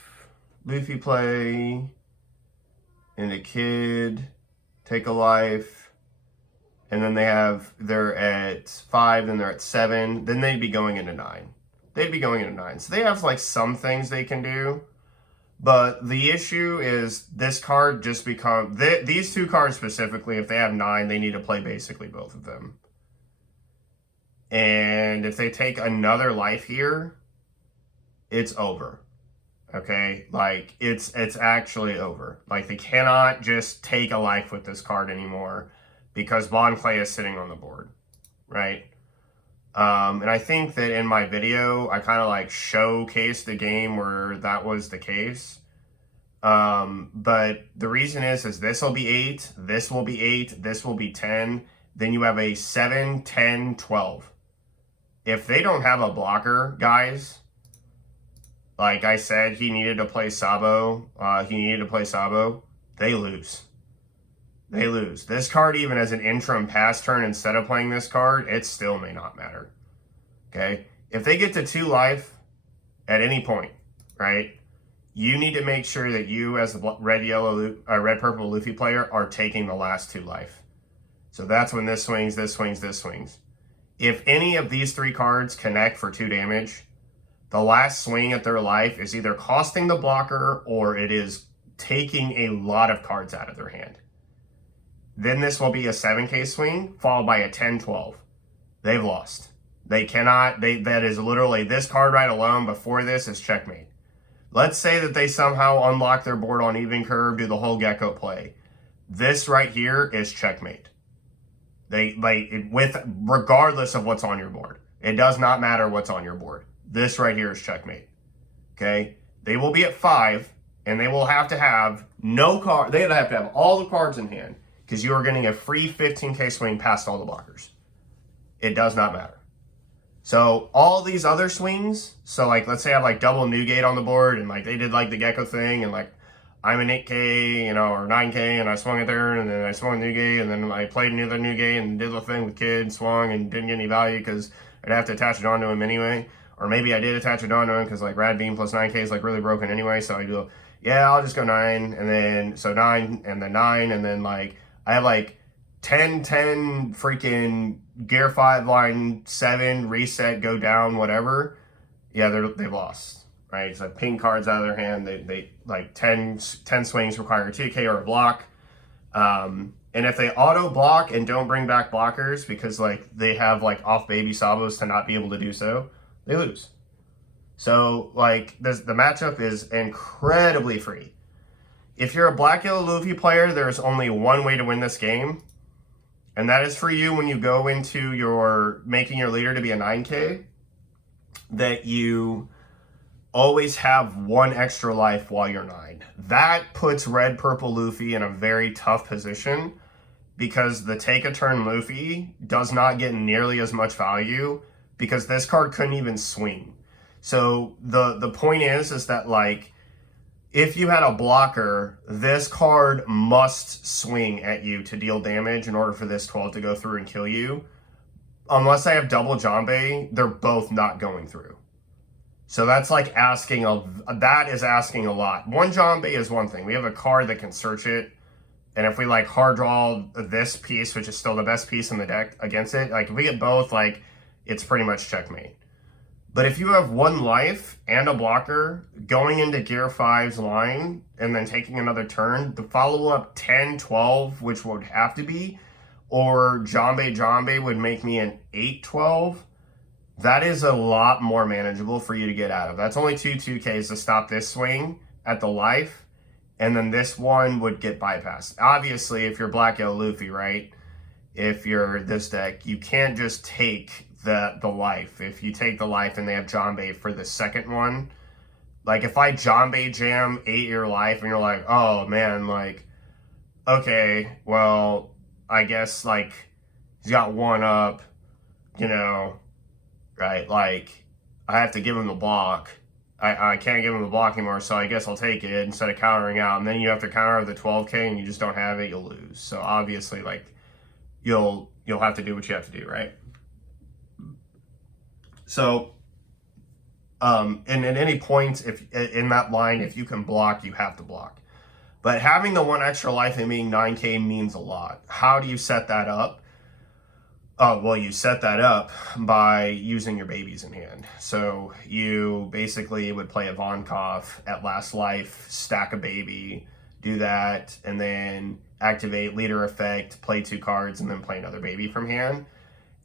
Luffy play, and a Kid take a life, and then they're at 5, then they're at 7, then they'd be going into 9. They'd be going into 9. So they have like some things they can do. But the issue is this card just these 2 cards specifically, if they have 9, they need to play basically both of them. And if they take another life here, it's over. Okay? Like, it's actually over. Like, they cannot just take a life with this card anymore because Bond Clay is sitting on the board. Right? And I think that in my video, I kind of like showcased the game where that was the case. But the reason is this will be 8, this will be 8, this will be 10. Then you have a 7, 10, 12. If they don't have a blocker, guys, like I said, he needed to play Sabo. They lose. They lose. This card, even as an interim pass turn, instead of playing this card, it still may not matter. Okay? If they get to 2 life at any point, right, you need to make sure that you, as the red-purple Luffy player, are taking the last 2 life. So that's when this swings, this swings, this swings. If any of these 3 cards connect for 2 damage, the last swing at their life is either costing the blocker or it is taking a lot of cards out of their hand. Then this will be a 7K swing, followed by a 10-12. They've lost. They cannot, that is literally, this card right alone before this is checkmate. Let's say that they somehow unlock their board on even curve, do the whole gecko play. This right here is checkmate. With regardless of what's on your board. It does not matter what's on your board. This right here is checkmate. Okay? They will be at 5, and they will have to have no card. They have to have all the cards in hand because you are getting a free 15k swing past all the blockers. It does not matter. So all these other swings, so like let's say I have like double Newgate on the board, and like they did like the gecko thing, and like I'm an 8k, you know, or 9k, and I swung it there, and then I swung Newgate, and then I played another Newgate and did the thing with kid, swung, and didn't get any value because I'd have to attach it onto him anyway. Or maybe I did attach it onto him because like Rad Beam plus 9k is like really broken anyway, so I go, yeah, I'll just go 9, and then, so 9, and then 9, and then like, I have like 10, freaking Gear 5, line 7, reset, go down, whatever. Yeah, they've lost. Right, so ping cards out of their hand. They like 10 swings require a 2K or a block. And if they auto block and don't bring back blockers because like they have like off baby sabos to not be able to do so, they lose. So like the matchup is incredibly free. If you're a black yellow Luffy player, there's only one way to win this game, and that is for you when you go into your making your leader to be a 9K, that you always have one extra life while you're 9. That puts red purple Luffy in a very tough position because the take a turn Luffy does not get nearly as much value because this card couldn't even swing. So the point is that like if you had a blocker, this card must swing at you to deal damage in order for this 12 to go through and kill you. Unless I have double Jambe, they're both not going through. So that's like asking that is asking a lot. One Jambe is one thing. We have a card that can search it. And if we like hard draw this piece, which is still the best piece in the deck against it, like if we get both, like it's pretty much checkmate. But if you have one life and a blocker going into Gear 5's line and then taking another turn, the follow-up 10, 12, which would have to be, or Jambe would make me an 8, 12. That is a lot more manageable for you to get out of. That's only 2Ks to stop this swing at the life, and then this one would get bypassed. Obviously, if you're Black Yellow Luffy, right? If you're this deck, you can't just take the life. If you take the life and they have Jambe for the second one, like if I Jambe jam 8-year life and you're like, oh man, like, okay, well, I guess like he's got one up, you know, right? Like, I have to give him the block. I can't give him the block anymore, so I guess I'll take it instead of countering out. And then you have to counter the 12K and you just don't have it, you'll lose. So obviously, like, you'll have to do what you have to do, right? So, and at any point, if in that line, if you can block, you have to block. But having the one extra life and being 9K means a lot. How do you set that up? Oh, well, you set that up by using your babies in hand. So you basically would play a Vonkov at last life, stack a baby, do that, and then activate leader effect, play 2 cards, and then play another baby from hand.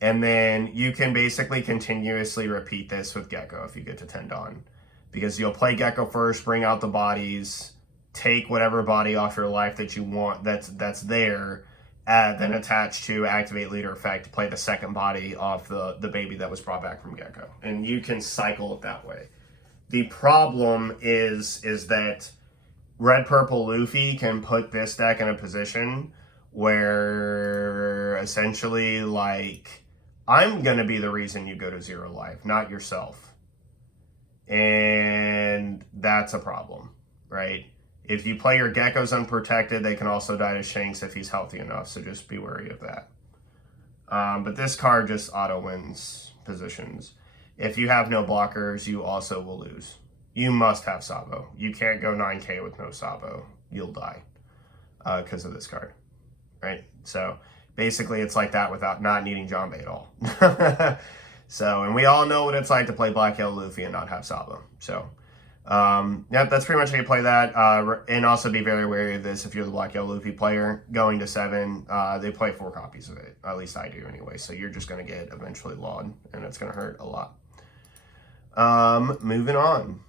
And then you can basically continuously repeat this with Gecko if you get to 10 Dawn. Because you'll play Gecko first, bring out the bodies, take whatever body off your life that you want that's there, then attach to activate leader effect, play the second body off the baby that was brought back from Gecko. And you can cycle it that way. The problem is that red purple Luffy can put this deck in a position where essentially like I'm gonna be the reason you go to 0 life, not yourself. And that's a problem, right? If you play your Geckos unprotected, they can also die to Shanks if he's healthy enough, so just be wary of that. But this card just auto wins positions. If you have no blockers, you also will lose. You must have Sabo. You can't go 9K with no Sabo. You'll die because of this card, right? So basically it's like that without not needing Jambe at all. So, and we all know what it's like to play Black Yellow Luffy and not have Sabo. So, yeah, that's pretty much how you play that. And also be very wary of this if you're the Black Yellow Luffy player. Going to 7, they play 4 copies of it. At least I do anyway. So you're just going to get eventually lawed, and it's going to hurt a lot. Moving on.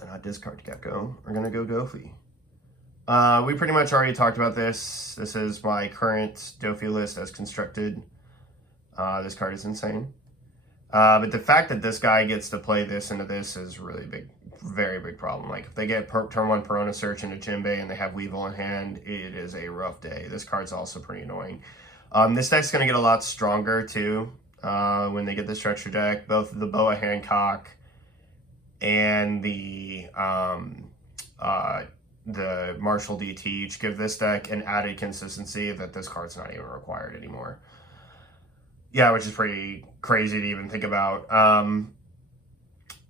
and I discard Gecko. We're going to go Dofi. We pretty much already talked about this. This is my current Dofi list as constructed. This card is insane. But the fact that this guy gets to play this into this is really big, very big problem. Like if they get turn 1 Perona Search into Jinbei and they have Weevil in hand, it is a rough day. This card's also pretty annoying. This deck's going to get a lot stronger too when they get the structure deck. Both the Boa Hancock and the Marshall DT each give this deck an added consistency that this card's not even required anymore. Yeah, which is pretty crazy to even think about.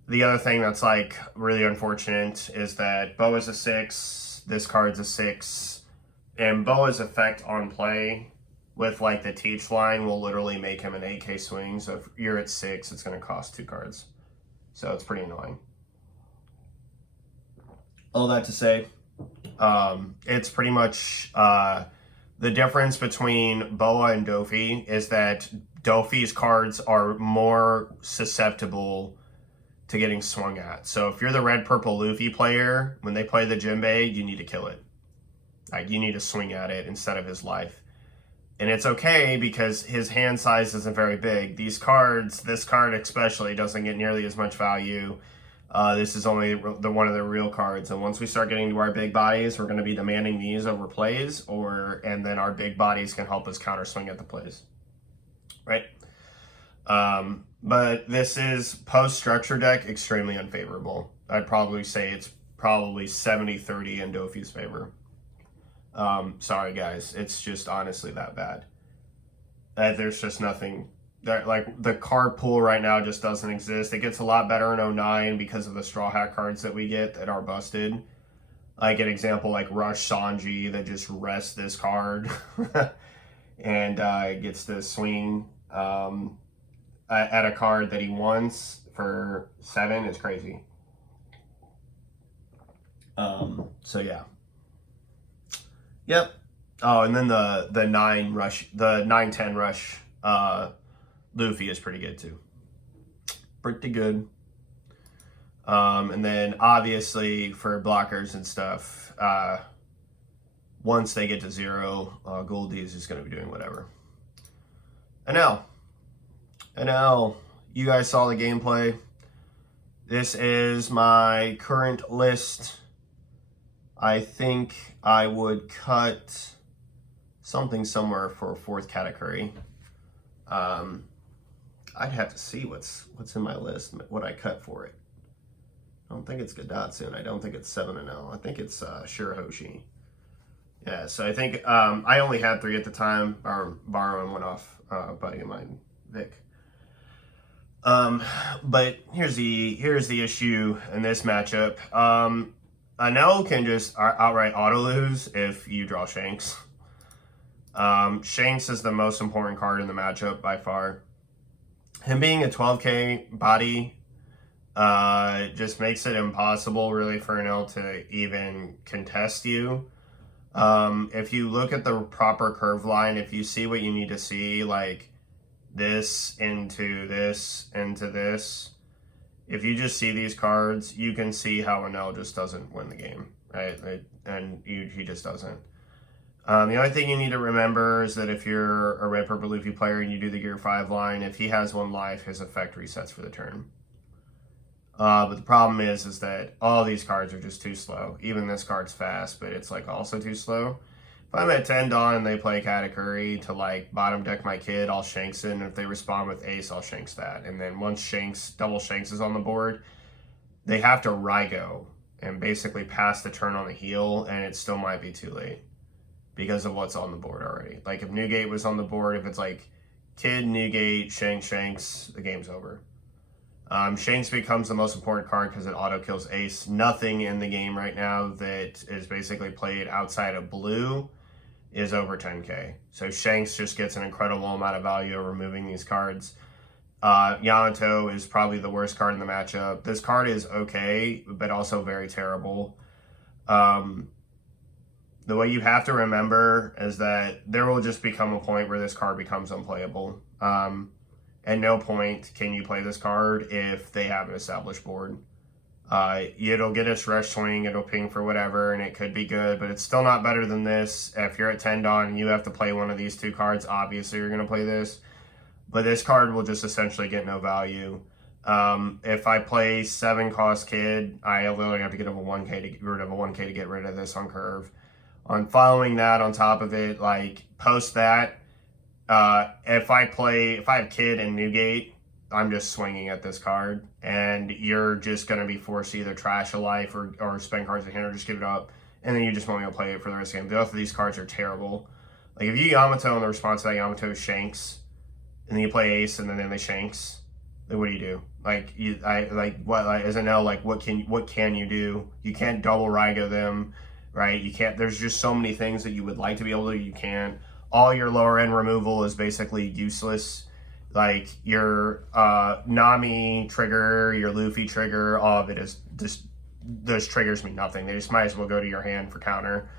The other thing that's like really unfortunate is that Boa's a 6, this card's a 6, and Boa's effect on play with like the Teach line will literally make him an 8k swing. So if you're at 6, it's going to cost 2 cards. So it's pretty annoying. All that to say, it's pretty much the difference between Boa and Dofi is that Dofi's cards are more susceptible to getting swung at. So if you're the red-purple Luffy player, when they play the Jinbei, you need to kill it. Like you need to swing at it instead of his life. And it's okay because his hand size isn't very big. These cards, this card especially, doesn't get nearly as much value. This is only one of the real cards. And once we start getting to our big bodies, we're going to be demanding these over plays, and then our big bodies can help us counter swing at the plays. Right? But this is post-structure deck extremely unfavorable. I'd probably say it's probably 70-30 in Dofi's favor. Sorry guys, it's just honestly that bad. There's just nothing that, like, the card pool right now just doesn't exist. It gets a lot better in 09 because of the Straw Hat cards that we get that are busted. Like an example like Rush Sanji that just rests this card and gets to swing at a card that he wants for 7 is crazy. So yeah. Yep. Oh, and then the 9-10 rush Luffy is pretty good too. Pretty good. And then obviously for blockers and stuff, once they get to 0, Goldie is just going to be doing whatever. NL, you guys saw the gameplay. This is my current list. I think I would cut something somewhere for 4th category. I'd have to see what's in my list, what I cut for it. I don't think it's Gadatsu, and I don't think it's 7-0. I think it's Shirahoshi. Yeah, so I think I only had 3 at the time, borrowing one off a buddy of mine, Vic. But here's the issue in this matchup. Anel can just outright auto lose if you draw Shanks. Shanks is the most important card in the matchup by far. Him being a 12k body just makes it impossible really for Anel to even contest you. If you look at the proper curve line, if you see what you need to see, like this into this into this, if you just see these cards, you can see how Anel just doesn't win the game, right? He just doesn't. The only thing you need to remember is that if you're a red purple Luffy player and you do the Gear 5 line, if he has 1 life, his effect resets for the turn. But the problem is that all these cards are just too slow. Even this card's fast, but it's like also too slow. If I'm at 10 Dawn and they play Katakuri to like bottom deck my kid, I'll Shanks it. And if they respond with Ace, I'll Shanks that. And then once double Shanks is on the board, they have to Raigo and basically pass the turn on the heel, and it still might be too late because of what's on the board already. Like if Newgate was on the board, if it's like Kid, Newgate, Shanks, the game's over. Shanks becomes the most important card because it auto kills Ace. Nothing in the game right now that is basically played outside of blue is over 10k. So Shanks just gets an incredible amount of value over removing these cards. Yamato is probably the worst card in the matchup. This card is okay, but also very terrible. The way you have to remember is that there will just become a point where this card becomes unplayable. At no point can you play this card if they have an established board. It'll get its rush swing, it'll ping for whatever, and it could be good, but it's still not better than this. If you're at 10 Dawn and you have to play one of these two cards, obviously you're going to play this. But this card will just essentially get no value. If I play 7 cost Kid, I literally have to get rid of a 1K to get rid of this on curve. On following that, on top of it, like post that, if I have Kid and Newgate, I'm just swinging at this card, and you're just going to be forced to either trash a life or spend cards in hand or just give it up, and then you just won't be able to play it for the rest of the game. Both of these cards are terrible. Like if you Yamato and the response to that Yamato is Shanks, and then you play Ace and then they Shanks, then what do you do? Like as an L, like what can you do? You can't double Raigo them, right? You can't. There's just so many things that you would like to be able to. You can't. All your lower end removal is basically useless. Like your Nami trigger, your Luffy trigger, all of it is just, those triggers mean nothing. They just might as well go to your hand for counter.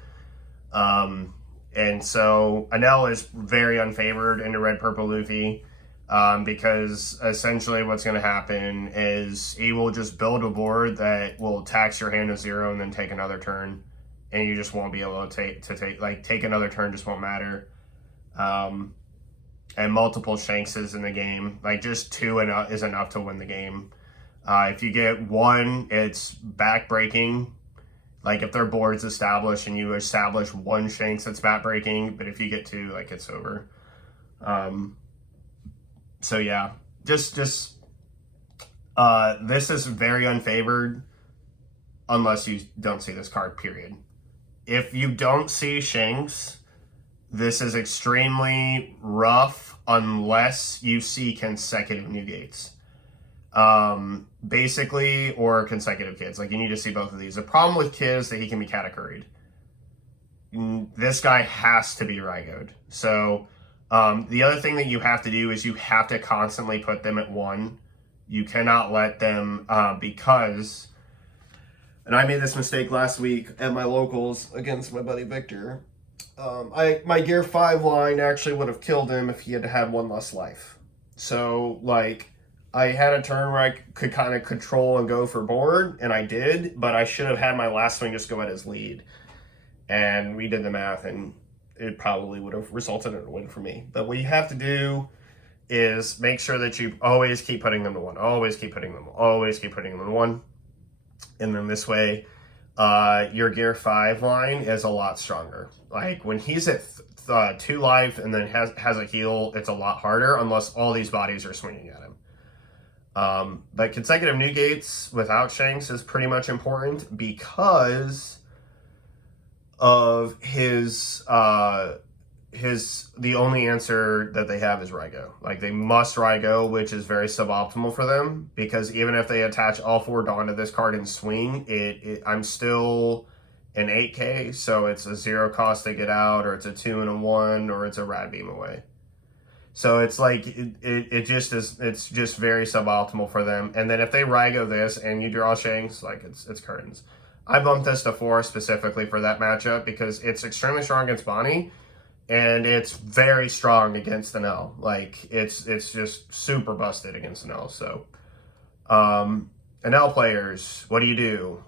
And so Anel is very unfavored into Red Purple Luffy, because essentially what's going to happen is he will just build a board that will tax your hand to 0 and then take another turn, and you just won't be able to take another turn, just won't matter. And multiple Shankses in the game, like just 2 is enough to win the game. If you get 1, it's backbreaking. Like if their board's established and you establish 1 Shanks, that's backbreaking. But if you get 2, like it's over. So yeah, this is very unfavored unless you don't see this card, period. If you don't see Shanks, this is extremely rough unless you see consecutive Newgates. Basically, or consecutive Kids. Like you need to see both of these. The problem with Kid is that he can be Katakuri'd. This guy has to be Raigo'd. So the other thing that you have to do is you have to constantly put them at 1. You cannot let them, because, and I made this mistake last week at my locals against my buddy Victor. My Gear 5 line actually would have killed him if he had had 1 less life. So, like, I had a turn where I could kind of control and go for board, and I did, but I should have had my last swing just go at his lead. And we did the math, and it probably would have resulted in a win for me. But what you have to do is make sure that you always keep putting them to 1. Always keep putting them to 1. And then this way, your Gear 5 line is a lot stronger. Like when he's at 2 life and then has a heal, it's a lot harder unless all these bodies are swinging at him. But consecutive Newgates without Shanks is pretty much important because of the only answer that they have is Raigo. Like they must Raigo, which is very suboptimal for them, because even if they attach all 4 Dawn to this card and swing, I'm still an 8K, so it's a 0 cost to get out, or it's a 2 and a 1, or it's a Rad Beam away. So it's like it's just very suboptimal for them. And then if they Raigo this and you draw Shanks, like it's curtains. I bumped this to 4 specifically for that matchup because it's extremely strong against Bonnie, and it's very strong against the Nell. Like it's just super busted against the Nell. So Nell players, what do you do?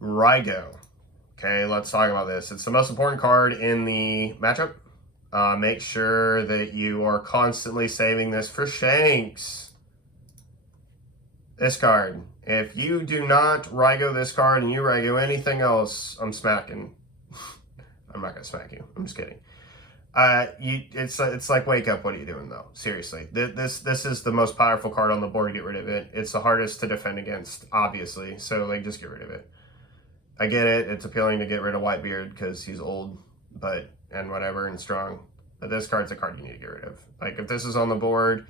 Raigo. Okay, let's talk about this. It's the most important card in the matchup. Make sure that you are constantly saving this for Shanks. This card. If you do not Raigo this card and you Raigo anything else, I'm smacking. I'm not gonna smack you. I'm just kidding. It's like wake up. What are you doing though? Seriously, this is the most powerful card on the board. Get rid of it. It's the hardest to defend against, obviously. So like, just get rid of it. I get it. It's appealing to get rid of Whitebeard because he's old, and whatever, and strong. But this card's a card you need to get rid of. Like if this is on the board,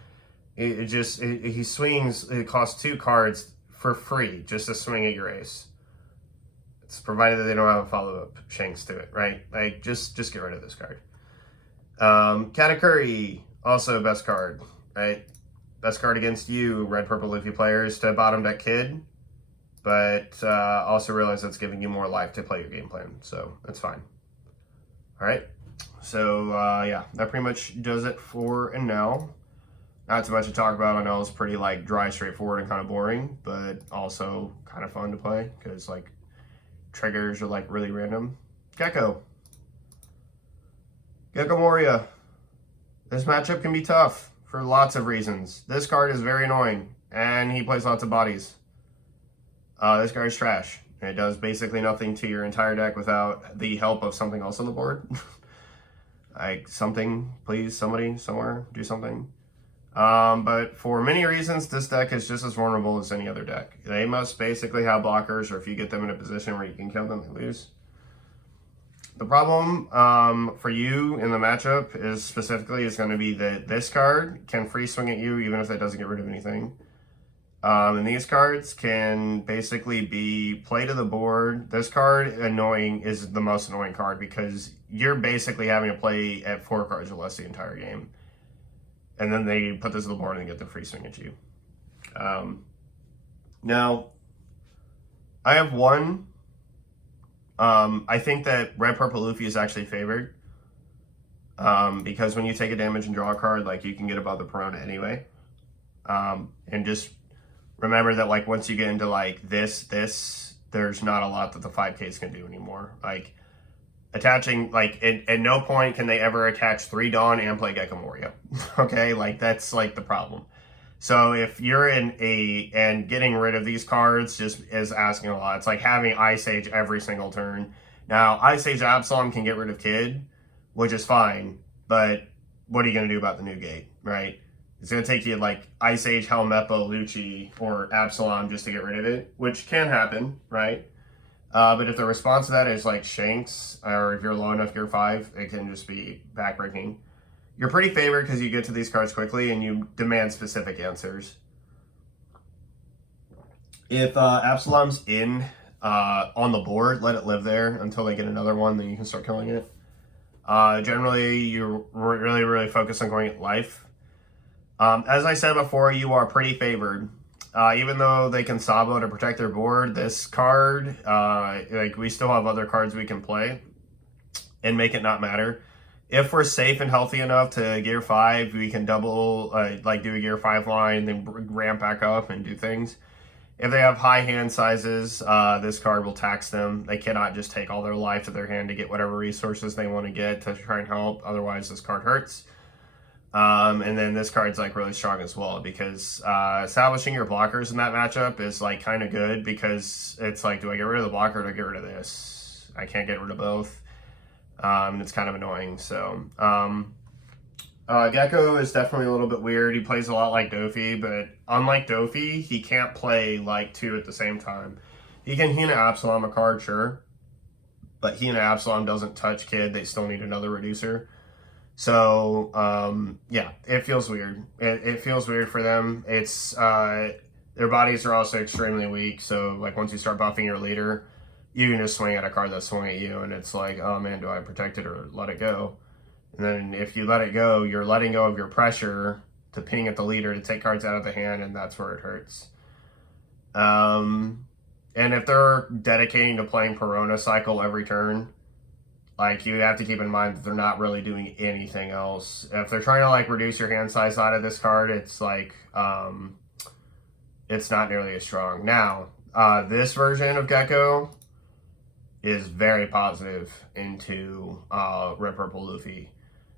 he swings. It costs 2 cards for free just to swing at your ace. It's provided that they don't have a follow-up Shanks to it, right? Like just get rid of this card. Katakuri, also best card, right? Best card against you, Red Purple Luffy players, to bottom deck Kid. But also realize that's giving you more life to play your game plan, so that's fine. All right, so yeah, that pretty much does it for now. Not too much to talk about. I know it's pretty like dry, straightforward, and kind of boring, but also kind of fun to play because like triggers are like really random. Gecko. Gecko Moria. This matchup can be tough for lots of reasons. This card is very annoying, and he plays lots of bodies. This card is trash. It does basically nothing to your entire deck without the help of something else on the board. Like something, please, somebody, somewhere, do something. But for many reasons, this deck is just as vulnerable as any other deck. They must basically have blockers, or if you get them in a position where you can kill them, they lose. The problem for you in the matchup is going to be that this card can free swing at you even if that doesn't get rid of anything. And these cards can basically be play to the board. This card is the most annoying card because you're basically having to play at 4 cards or less the entire game. And then they put this to the board and get the free swing at you. Now, I have one. I think that Red Purple Luffy is actually favored. Because when you take a damage and draw a card, like you can get above the Perona anyway. And just remember that like once you get into like this, there's not a lot that the 5Ks can do anymore. Like attaching, like at no point can they ever attach 3 Dawn and play Gecko Moria. Okay, like that's like the problem. So if you're and getting rid of these cards just is asking a lot. It's like having Ice Age every single turn. Now, Ice Age Absalom can get rid of Kid, which is fine, but what are you going to do about the new gate, right? It's going to take you like Ice Age, Helmeppo, Lucci, or Absalom just to get rid of it, which can happen, right? But if the response to that is like Shanks, or if you're low enough gear 5, it can just be backbreaking. You're pretty favored because you get to these cards quickly and you demand specific answers. If Absalom's in on the board, let it live there until they get another one, then you can start killing it. Generally, you're really focused on going at life. As I said before, you are pretty favored. Even though they can Sabo to protect their board, this card, like we still have other cards we can play and make it not matter. If we're safe and healthy enough to gear 5, we can double, like do a gear 5 line, then ramp back up and do things. If they have high hand sizes, this card will tax them. They cannot just take all their life to their hand to get whatever resources they want to get to try and help. Otherwise, this card hurts. And then this card's like really strong as well because establishing your blockers in that matchup is like kind of good because it's like, do I get rid of the blocker or do I get rid of this? I can't get rid of both. It's kind of annoying. So Gecko is definitely a little bit weird. He plays a lot like Dofi, but unlike Dofi, he can't play like 2 at the same time. He can Hina Absalom a card, sure, but Hina Absalom doesn't touch Kid. They still need another reducer. So, yeah, it feels weird. It feels weird for them. It's, their bodies are also extremely weak. So, like, once you start buffing your leader, you can just swing at a card that's swinging at you. And it's like, oh, man, do I protect it or let it go? And then if you let it go, you're letting go of your pressure to ping at the leader to take cards out of the hand. And that's where it hurts. And if they're dedicating to playing Perona cycle every turn, like, you have to keep in mind that they're not really doing anything else. If they're trying to, like, reduce your hand size out of this card, it's, like, it's not nearly as strong. Now, this version of Gecko is very positive into Red Purple Luffy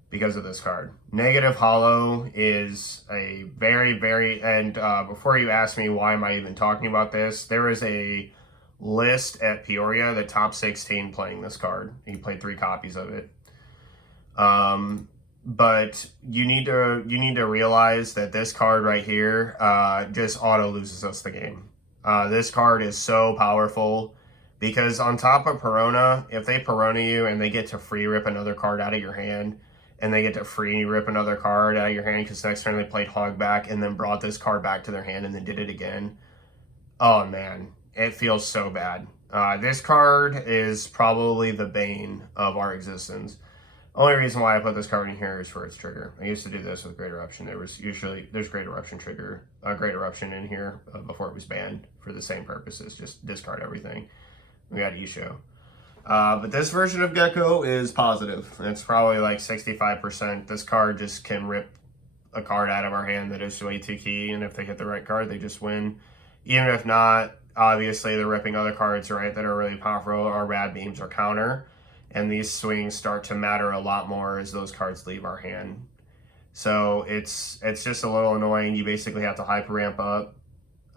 because of this card. Negative Hollow is a very, and before you ask me why am I even talking about this, there is a list at Peoria, the top 16 playing this card. He played 3 copies of it. But you need to realize that this card right here just auto loses us the game. This card is so powerful because on top of Perona, if they Perona you and they get to free rip another card out of your hand, and they get to free rip another card out of your hand because next turn they played Hogback and then brought this card back to their hand and then did it again. Oh man, it feels so bad. This card is probably the bane of our existence. Only reason why I put this card in here is for its trigger. I used to do this with Great Eruption. There's Great Eruption trigger, Great Eruption in here before it was banned for the same purposes, just discard everything. We got Isho. But this version of Gecko is positive. It's probably like 65%. This card just can rip a card out of our hand that is way too key, and if they hit the right card, they just win. Even if not, obviously they're ripping other cards, right, that are really powerful, or rad beams or counter, and these swings start to matter a lot more as those cards leave our hand. So it's just a little annoying. You basically have to hyper ramp up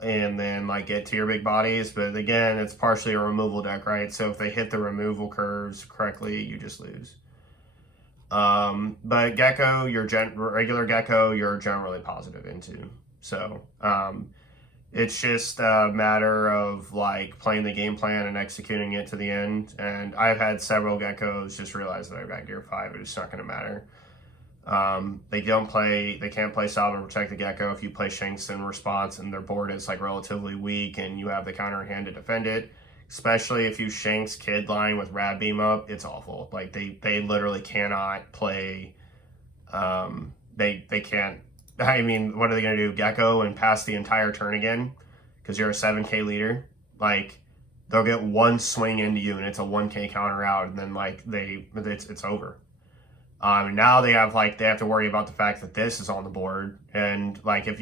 and then like get to your big bodies, but again, it's partially a removal deck, right? So if they hit the removal curves correctly, you just lose. But Gecko, regular Gecko, you're generally positive into. So it's just a matter of like playing the game plan and executing it to the end. And I've had several Geckos just realize that I've got Gear 5, it's not going to matter. They can't play Salve and protect the Gecko if you play Shanks in response and their board is like relatively weak and you have the counter in hand to defend it. Especially if you Shanks Kid line with Rad Beam up, it's awful. Like they literally cannot play. They can't. I mean, what are they gonna do? Gecko and pass the entire turn again because you're a 7K leader. Like they'll get one swing into you and it's a 1K counter out, and then like it's over. Now they have to worry about the fact that this is on the board, and like if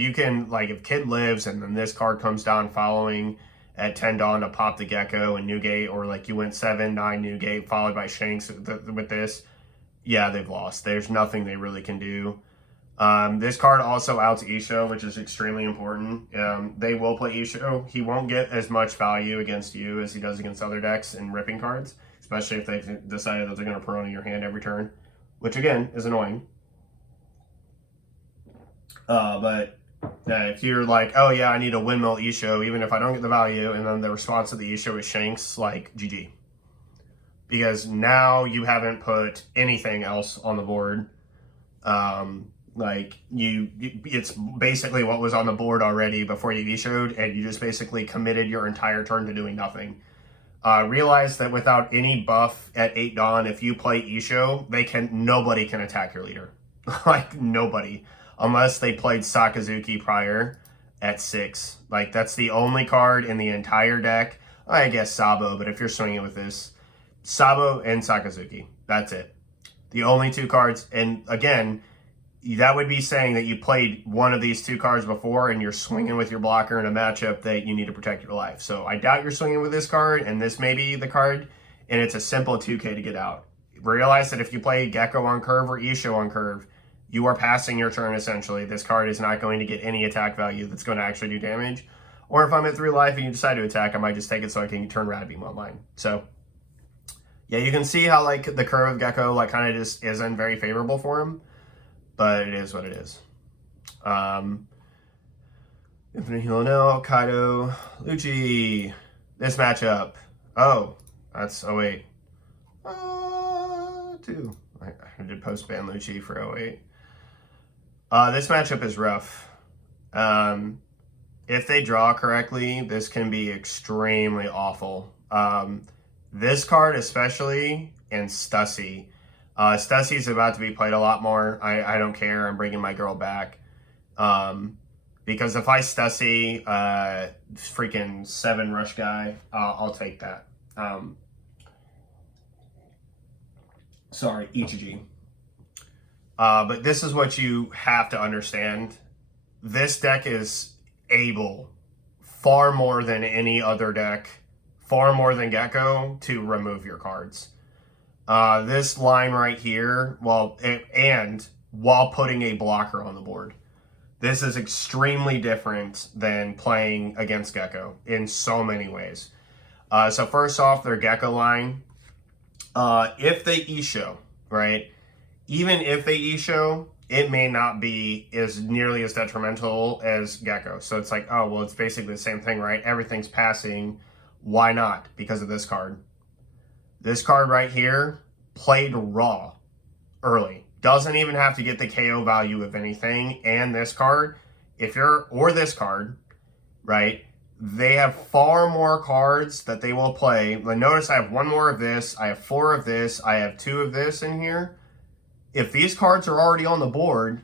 Kid lives and then this card comes down following at 10 dawn to pop the Gecko and Newgate, or like you went 7-9 Newgate followed by Shanks with this, yeah, they've lost. There's nothing they really can do. This card also outs Isho, which is extremely important. They will play Isho. He won't get as much value against you as he does against other decks in ripping cards, especially if they've decided that they're going to Perona your hand every turn, which again is annoying. But if you're like, oh yeah, I need a windmill Isho, even if I don't get the value, and then the response to the Isho is Shanks, like GG. Because now you haven't put anything else on the board. It's basically what was on the board already before you Isho'd, and you just basically committed your entire turn to doing nothing. Realize that without any buff at 8 dawn, if you play Isho, nobody can attack your leader. Like nobody. Unless they played Sakazuki prior at 6. Like that's the only card in the entire deck. I guess Sabo, but if you're swinging with this, Sabo and Sakazuki. That's it. The only 2 cards. And again, that would be saying that you played one of these 2 cards before and you're swinging with your blocker in a matchup that you need to protect your life. So I doubt you're swinging with this card, and this may be the card, and it's a simple 2K to get out. Realize that if you play Gecko on curve or Isho on curve, you are passing your turn essentially. This card is not going to get any attack value that's going to actually do damage. Or if I'm at 3 life and you decide to attack, I might just take it so I can turn Rad Beam online. So yeah, you can see how like the curve of Gecko like kind of just isn't very favorable for him, but it is what it is. Infinite Heal now, Kaido, Lucci. This matchup. Oh, that's 08. 2. I did post ban Lucci for 08. This matchup is rough. If they draw correctly, this can be extremely awful. This card especially, and Stussy. Stussy's about to be played a lot more. I don't care. I'm bringing my girl back. Because if I Stussy, freaking 7 rush guy, I'll take that. Sorry, Ichiji. But this is what you have to understand. This deck is able, far more than any other deck, far more than Gecko, to remove your cards. This line right here, and while putting a blocker on the board. This is extremely different than playing against Gecko in so many ways. So first off, their Gecko line, if they Isho, right? Even if they Isho, it may not be as nearly as detrimental as Gecko. So it's like, oh, well, it's basically the same thing, right? Everything's passing. Why not? Because of this card. This card right here played raw early. Doesn't even have to get the KO value of anything. And this card, or this card, right? They have far more cards that they will play. Like, notice I have 1 more of this. I have 4 of this. I have 2 of this in here. If these cards are already on the board,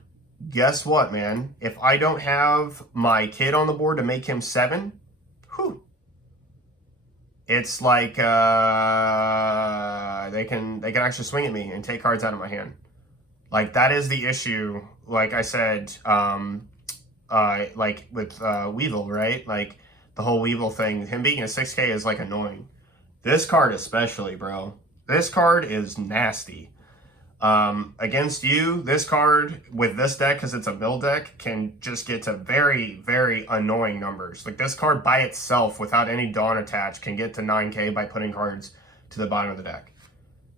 guess what, man? If I don't have my kid on the board to make him 7, whew. It's like they can actually swing at me and take cards out of my hand. Like, that is the issue like I said, like with Weevil, right? Like the whole Weevil thing, him being a 6K is like annoying. This card especially, bro. This card is nasty. Against you, this card with this deck, because it's a mill deck, can just get to very, very annoying numbers. Like this card by itself, without any Dawn attached, can get to 9K by putting cards to the bottom of the deck.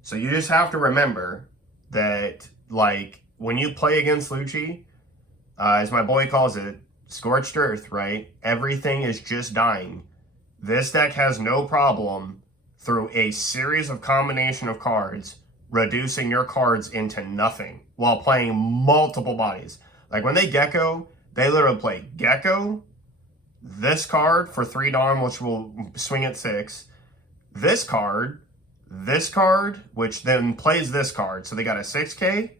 So you just have to remember that, like, when you play against Lucci, as my boy calls it, scorched earth, right? Everything is just dying. This deck has no problem through a series of combination of cards reducing your cards into nothing while playing multiple bodies. Like when they Gecko, they literally play Gecko, this card for 3 Dawn, which will swing at 6, this card, which then plays this card. So they got a 6K,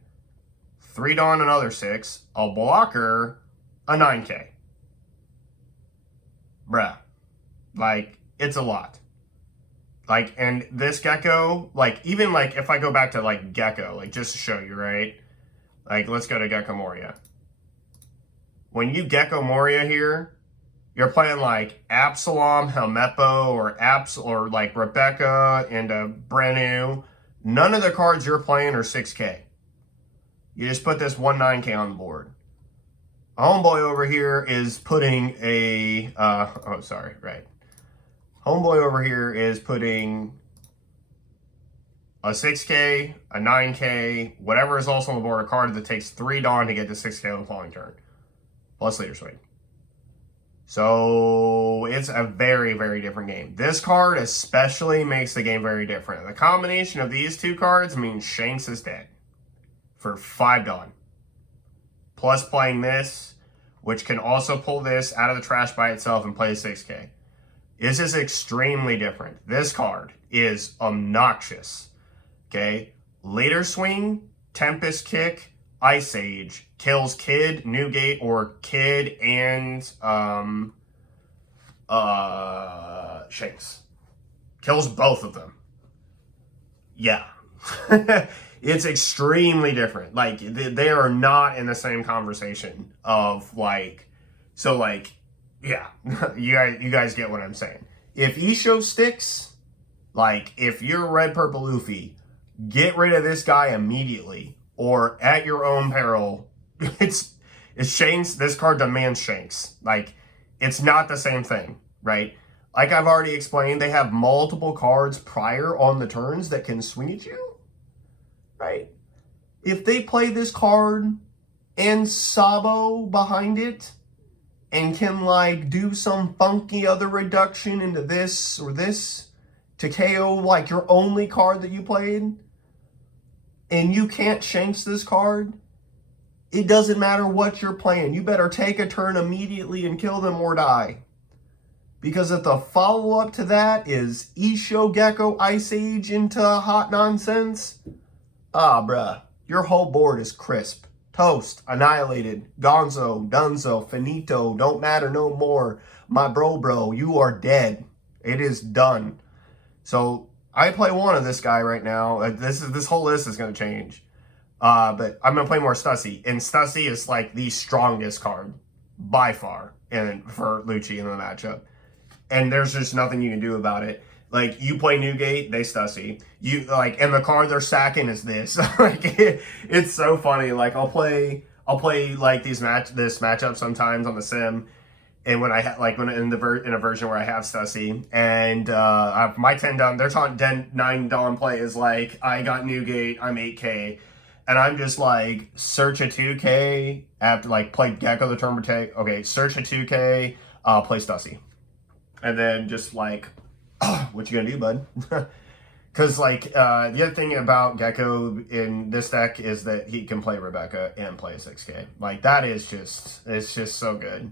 3 Dawn, another 6, a blocker, a 9K. Bruh. Like, it's a lot. Like, and this Gecko, like, even, like, if I go back to, like, Gecko, like, just to show you, right? Like, let's go to Gecko Moria. When you Gecko Moria here, you're playing, like, Absalom, Helmeppo, or like, Rebecca, and Brenu. None of the cards you're playing are 6K. You just put this 1/9K on the board. Homeboy over here is putting a, Homeboy over here is putting a 6K, a 9K, whatever is also on the board, a card that takes 3 Dawn to get to 6K on the following turn, plus Leader Swing. So it's a very, very different game. This card especially makes the game very different. The combination of these two cards means Shanks is dead for 5 Dawn. Plus playing this, which can also pull this out of the trash by itself and play 6K. This is extremely different. This card is obnoxious. Okay? Later Swing, Tempest Kick, Ice Age, kills Kid, Newgate, or Kid and Shanks. Kills both of them. Yeah. It's extremely different. Like, they are not in the same conversation of, like, so, like, yeah, you guys get what I'm saying. If Isho sticks, like, if you're Red Purple Luffy, get rid of this guy immediately, or at your own peril. It's Shanks. This card demands Shanks. Like, it's not the same thing, right? Like I've already explained, they have multiple cards prior on the turns that can swing at you, right? If they play this card and Sabo behind it, and can, like, do some funky other reduction into this or this to KO, like, your only card that you played, and you can't Shanks this card, it doesn't matter what you're playing. You better take a turn immediately and kill them or die. Because if the follow-up to that is Isho Gecko Ice Age into hot nonsense, bruh, your whole board is crisp. Toast, annihilated, gonzo, dunzo, finito, don't matter no more. My bro, you are dead. It is done. So I play one of this guy right now. This whole list is going to change. But I'm going to play more Stussy. And Stussy is like the strongest card by far for Lucci in the matchup. And there's just nothing you can do about it. Like, you play Newgate, they Stussy. You, like, and the card they're sacking is this. Like, it's so funny. Like, I'll play like this matchup sometimes on the sim, and when I in a version where I have Stussy, and I have my 10 Dawn, their 9 Dawn play is like, I got Newgate, I'm 8K, and I'm just like, search a 2K after, like, play Gecko the turn protect. Okay, search a 2K, play Stussy, and then just like, what you gonna do, bud? Because, like, the other thing about Gecko in this deck is that he can play Rebecca and play a 6K. Like, that is just, it's just so good.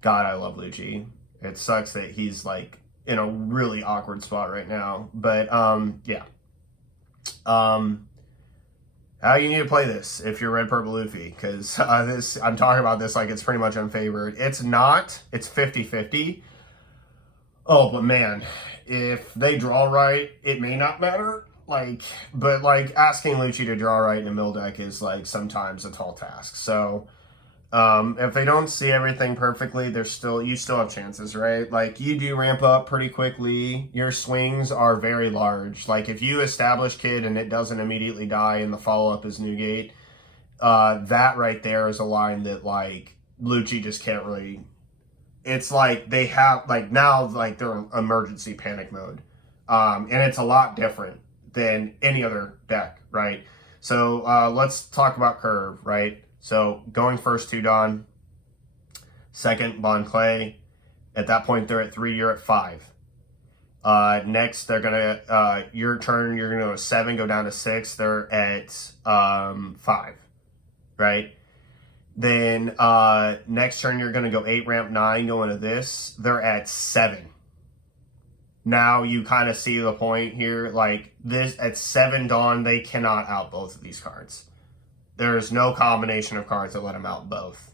God, I love Lucci. It sucks that he's, like, in a really awkward spot right now. But, yeah. How you need to play this if you're Red Purple Luffy, because I'm talking about this like it's pretty much unfavored. It's not. It's 50-50. Oh, but man, if they draw right, it may not matter. but like asking Lucci to draw right in a mill deck is like sometimes a tall task. So if they don't see everything perfectly, you still have chances, right? Like you do ramp up pretty quickly. Your swings are very large. Like if you establish Kid and it doesn't immediately die and the follow up is Newgate, that right there is a line that like Lucci just can't really. It's like they have like now like they're in emergency panic mode, and it's a lot different than any other deck, right? So let's talk about curve, right? So going first to Don, second Bon Clay. At that point, they're at 3. You're at 5. Next, they're gonna your turn. You're gonna go to 7, go down to 6. They're at 5, right? Then next turn you're gonna go 8, ramp 9, go into this. They're at 7. Now you kind of see the point here. Like this at 7 Dawn, they cannot out both of these cards. There's no combination of cards that let them out both.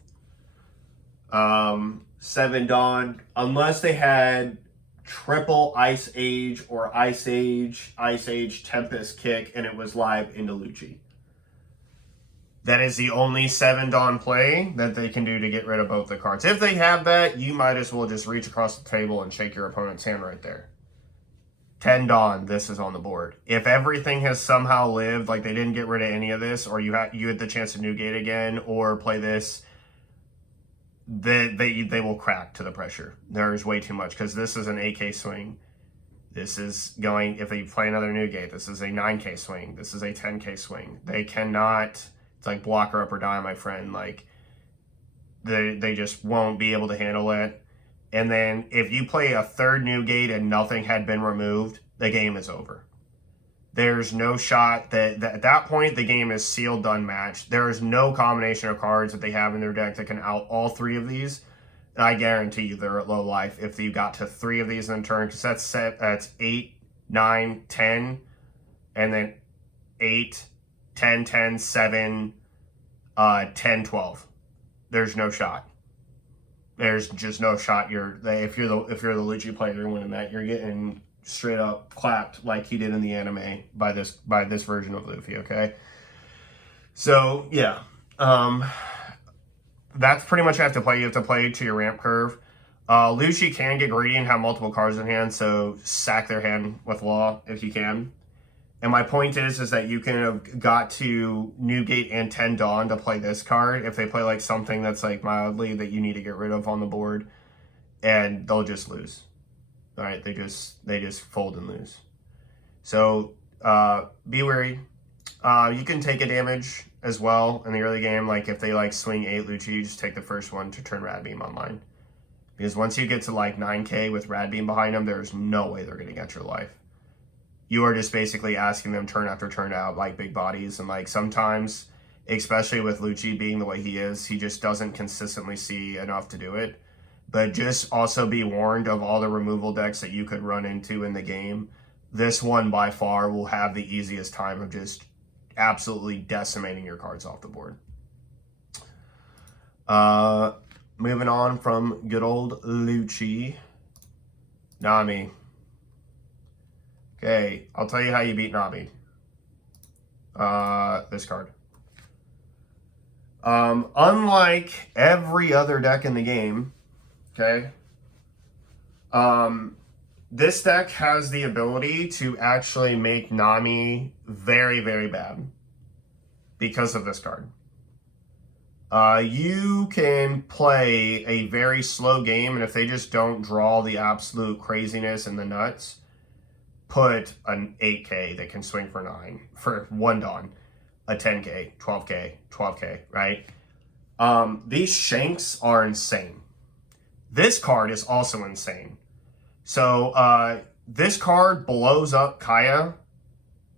7 Dawn, unless they had triple Ice Age or Ice Age Tempest kick, and it was live into Lucci. That is the only 7 Dawn play that they can do to get rid of both the cards. If they have that, you might as well just reach across the table and shake your opponent's hand right there. 10 Dawn, this is on the board. If everything has somehow lived, like they didn't get rid of any of this, or you had the chance to Newgate again, or play this, they will crack to the pressure. There's way too much, because this is an 8K swing. This is going, if they play another Newgate, this is a 9K swing. This is a 10K swing. They cannot, it's like block or up or die, my friend. Like, they just won't be able to handle it. And then if you play a third Newgate and nothing had been removed, the game is over. There's no shot that at that point, the game is sealed, done, matched. There is no combination of cards that they have in their deck that can out all 3 of these. And I guarantee you they're at low life if you got to 3 of these in a turn, because that's 8, 9, 10, and then 8, 10, 10, 7, 10, 12. There's no shot. There's just no shot. If you're the Lucci player, you're winning that. You're getting straight up clapped like he did in the anime by this version of Luffy. Okay, so yeah, that's pretty much how you have to play. You have to play to your ramp curve. Lucci can get greedy and have multiple cards in hand, so sack their hand with Law if you can. And my point is that you can have got to Newgate and 10 Dawn to play this card if they play like something that's like mildly that you need to get rid of on the board, and they'll just lose. All right, they just fold and lose. So be wary. You can take a damage as well in the early game. Like if they like swing 8 Lucci, you just take the first one to turn Rad Beam online. Because once you get to like 9K with Rad Beam behind them, there's no way they're gonna get your life. You are just basically asking them turn after turn out like big bodies, and like sometimes, especially with Lucci being the way he is, he just doesn't consistently see enough to do it. But just also be warned of all the removal decks that you could run into in the game. This one by far will have the easiest time of just absolutely decimating your cards off the board. Moving on from good old Lucci. Nami. Okay, I'll tell you how you beat Nami. This card. Unlike every other deck in the game, okay, this deck has the ability to actually make Nami very, very bad because of this card. You can play a very slow game, and if they just don't draw the absolute craziness and the nuts, put an 8K that can swing for 9 for 1 Dawn, a 10K, 12K, 12K, right? These shanks are insane. This card is also insane. So this card blows up Kaya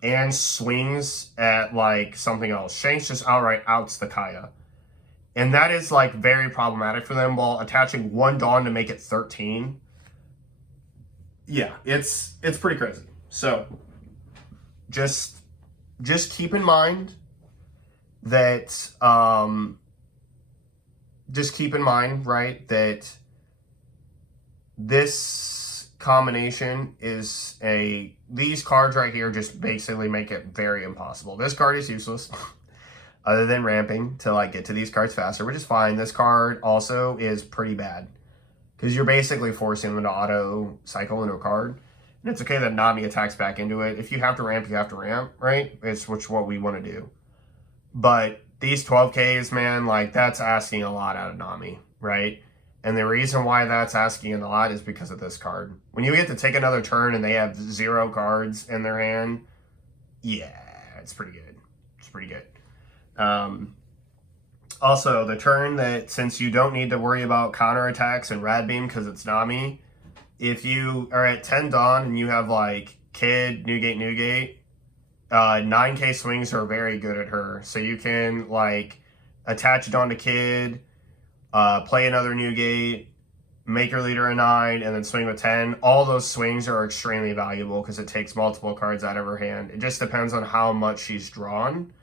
and swings at like something else. Shanks just outright outs the Kaya. And that is like very problematic for them, while attaching 1 Dawn to make it 13. Yeah, it's pretty crazy. So just keep in mind that right, that this combination is these cards right here just basically make it very impossible. This card is useless other than ramping to like get to these cards faster, which is fine. This card also is pretty bad because you're basically forcing them to auto cycle into a card. And it's okay that Nami attacks back into it. If you have to ramp, you have to ramp, right? It's what we want to do. But these 12Ks, man, like that's asking a lot out of Nami, right? And the reason why that's asking a lot is because of this card. When you get to take another turn and they have 0 cards in their hand, yeah, it's pretty good. It's pretty good. Also, the turn that, since you don't need to worry about counterattacks and Rad Beam because it's Nami, if you are at 10 Dawn and you have like Kid, Newgate, 9K swings are very good at her. So you can like attach it onto Kid, play another Newgate, make your leader a 9, and then swing with 10. All those swings are extremely valuable because it takes multiple cards out of her hand. It just depends on how much she's drawn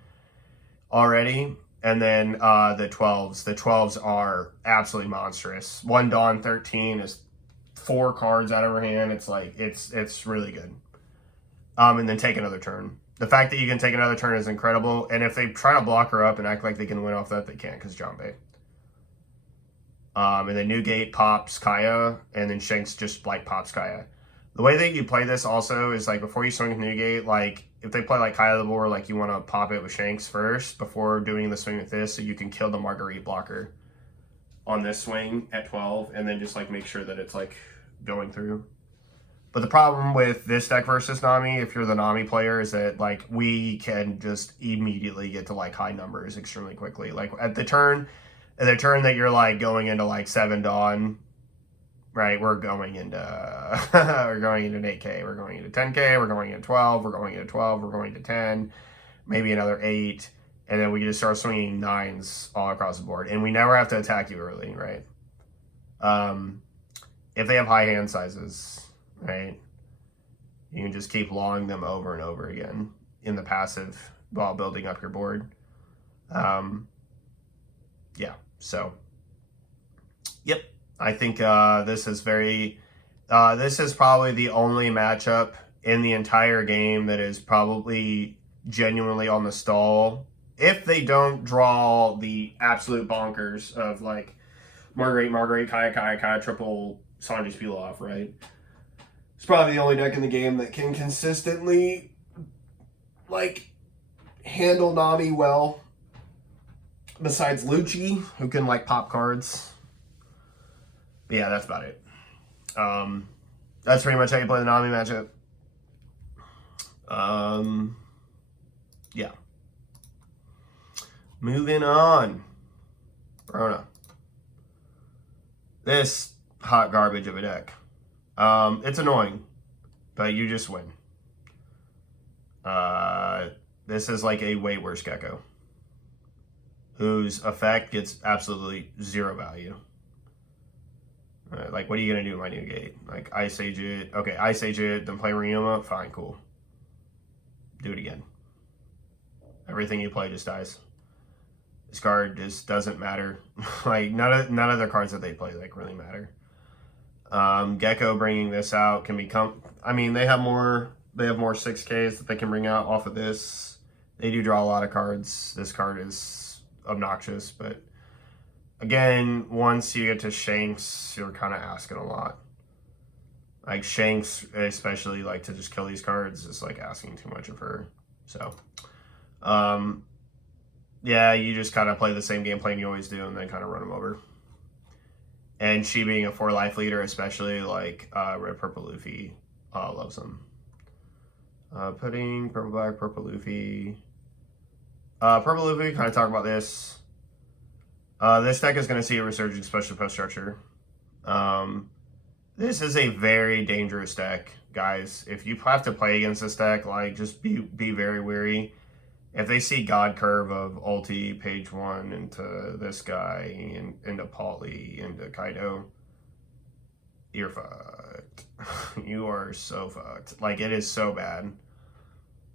already. And then the 12s. The 12s are absolutely monstrous. 1 Dawn 13 is 4 cards out of her hand. It's like, it's really good. And then take another turn. The fact that you can take another turn is incredible. And if they try to block her up and act like they can win off that, they can't because John Bay. And then Newgate pops Kaya, and then Shanks just like pops Kaya. The way that you play this also is like before you swing with Newgate, like if they play like Kaya the board, like you want to pop it with Shanks first before doing the swing with this, so you can kill the Marguerite blocker on this swing at 12, and then just like make sure that it's like going through. But the problem with this deck versus Nami, if you're the Nami player, is that like we can just immediately get to like high numbers extremely quickly. Like at the turn that you're like going into like 7 Dawn, right? We're going into we're going into 8K, we're going into 10K, we're going into 12, we're going into 12, we're going to 10, maybe another 8, and then we can just start swinging 9s all across the board, and we never have to attack you early, right? If they have high hand sizes, right, you can just keep lawing them over and over again in the passive while building up your board. Yeah, so yep, I think this is probably the only matchup in the entire game that is probably genuinely on the stall. If they don't draw the absolute bonkers of like Marguerite, Kaya, triple Sanji Spielhoff, right? It's probably the only deck in the game that can consistently like handle Nami well. Besides Lucci, who can like pop cards. But yeah, that's about it. That's pretty much how you play the Nami matchup. Yeah. Moving on. Verona. This hot garbage of a deck. It's annoying, but you just win. This is like a way worse Gecko, whose effect gets absolutely 0 value. Like, what are you going to do in my Newgate? Like, Ice Age it. Okay, Ice Age it, then play Ryuma. Fine, cool. Do it again. Everything you play just dies. This card just doesn't matter. Like, none of the cards that they play, like, really matter. Gecko bringing this out can become... I mean, they have more 6Ks that they can bring out off of this. They do draw a lot of cards. This card is obnoxious, but again, once you get to Shanks, you're kind of asking a lot. Like Shanks, especially like to just kill these cards, is like asking too much of her. So, yeah, you just kind of play the same game plan you always do, and then kind of run them over. And she being a 4-life leader, especially like Red Purple Luffy, loves them. Putting Purple Black, Purple Luffy. Purple Luffy, kind of talk about this. This deck is going to see a resurgent special post structure. This is a very dangerous deck, guys. If you have to play against this deck, like, just be very wary. If they see God Curve of ulti page 1 into this guy, and into Pauly, into Kaido, you're fucked. You are so fucked. Like, it is so bad.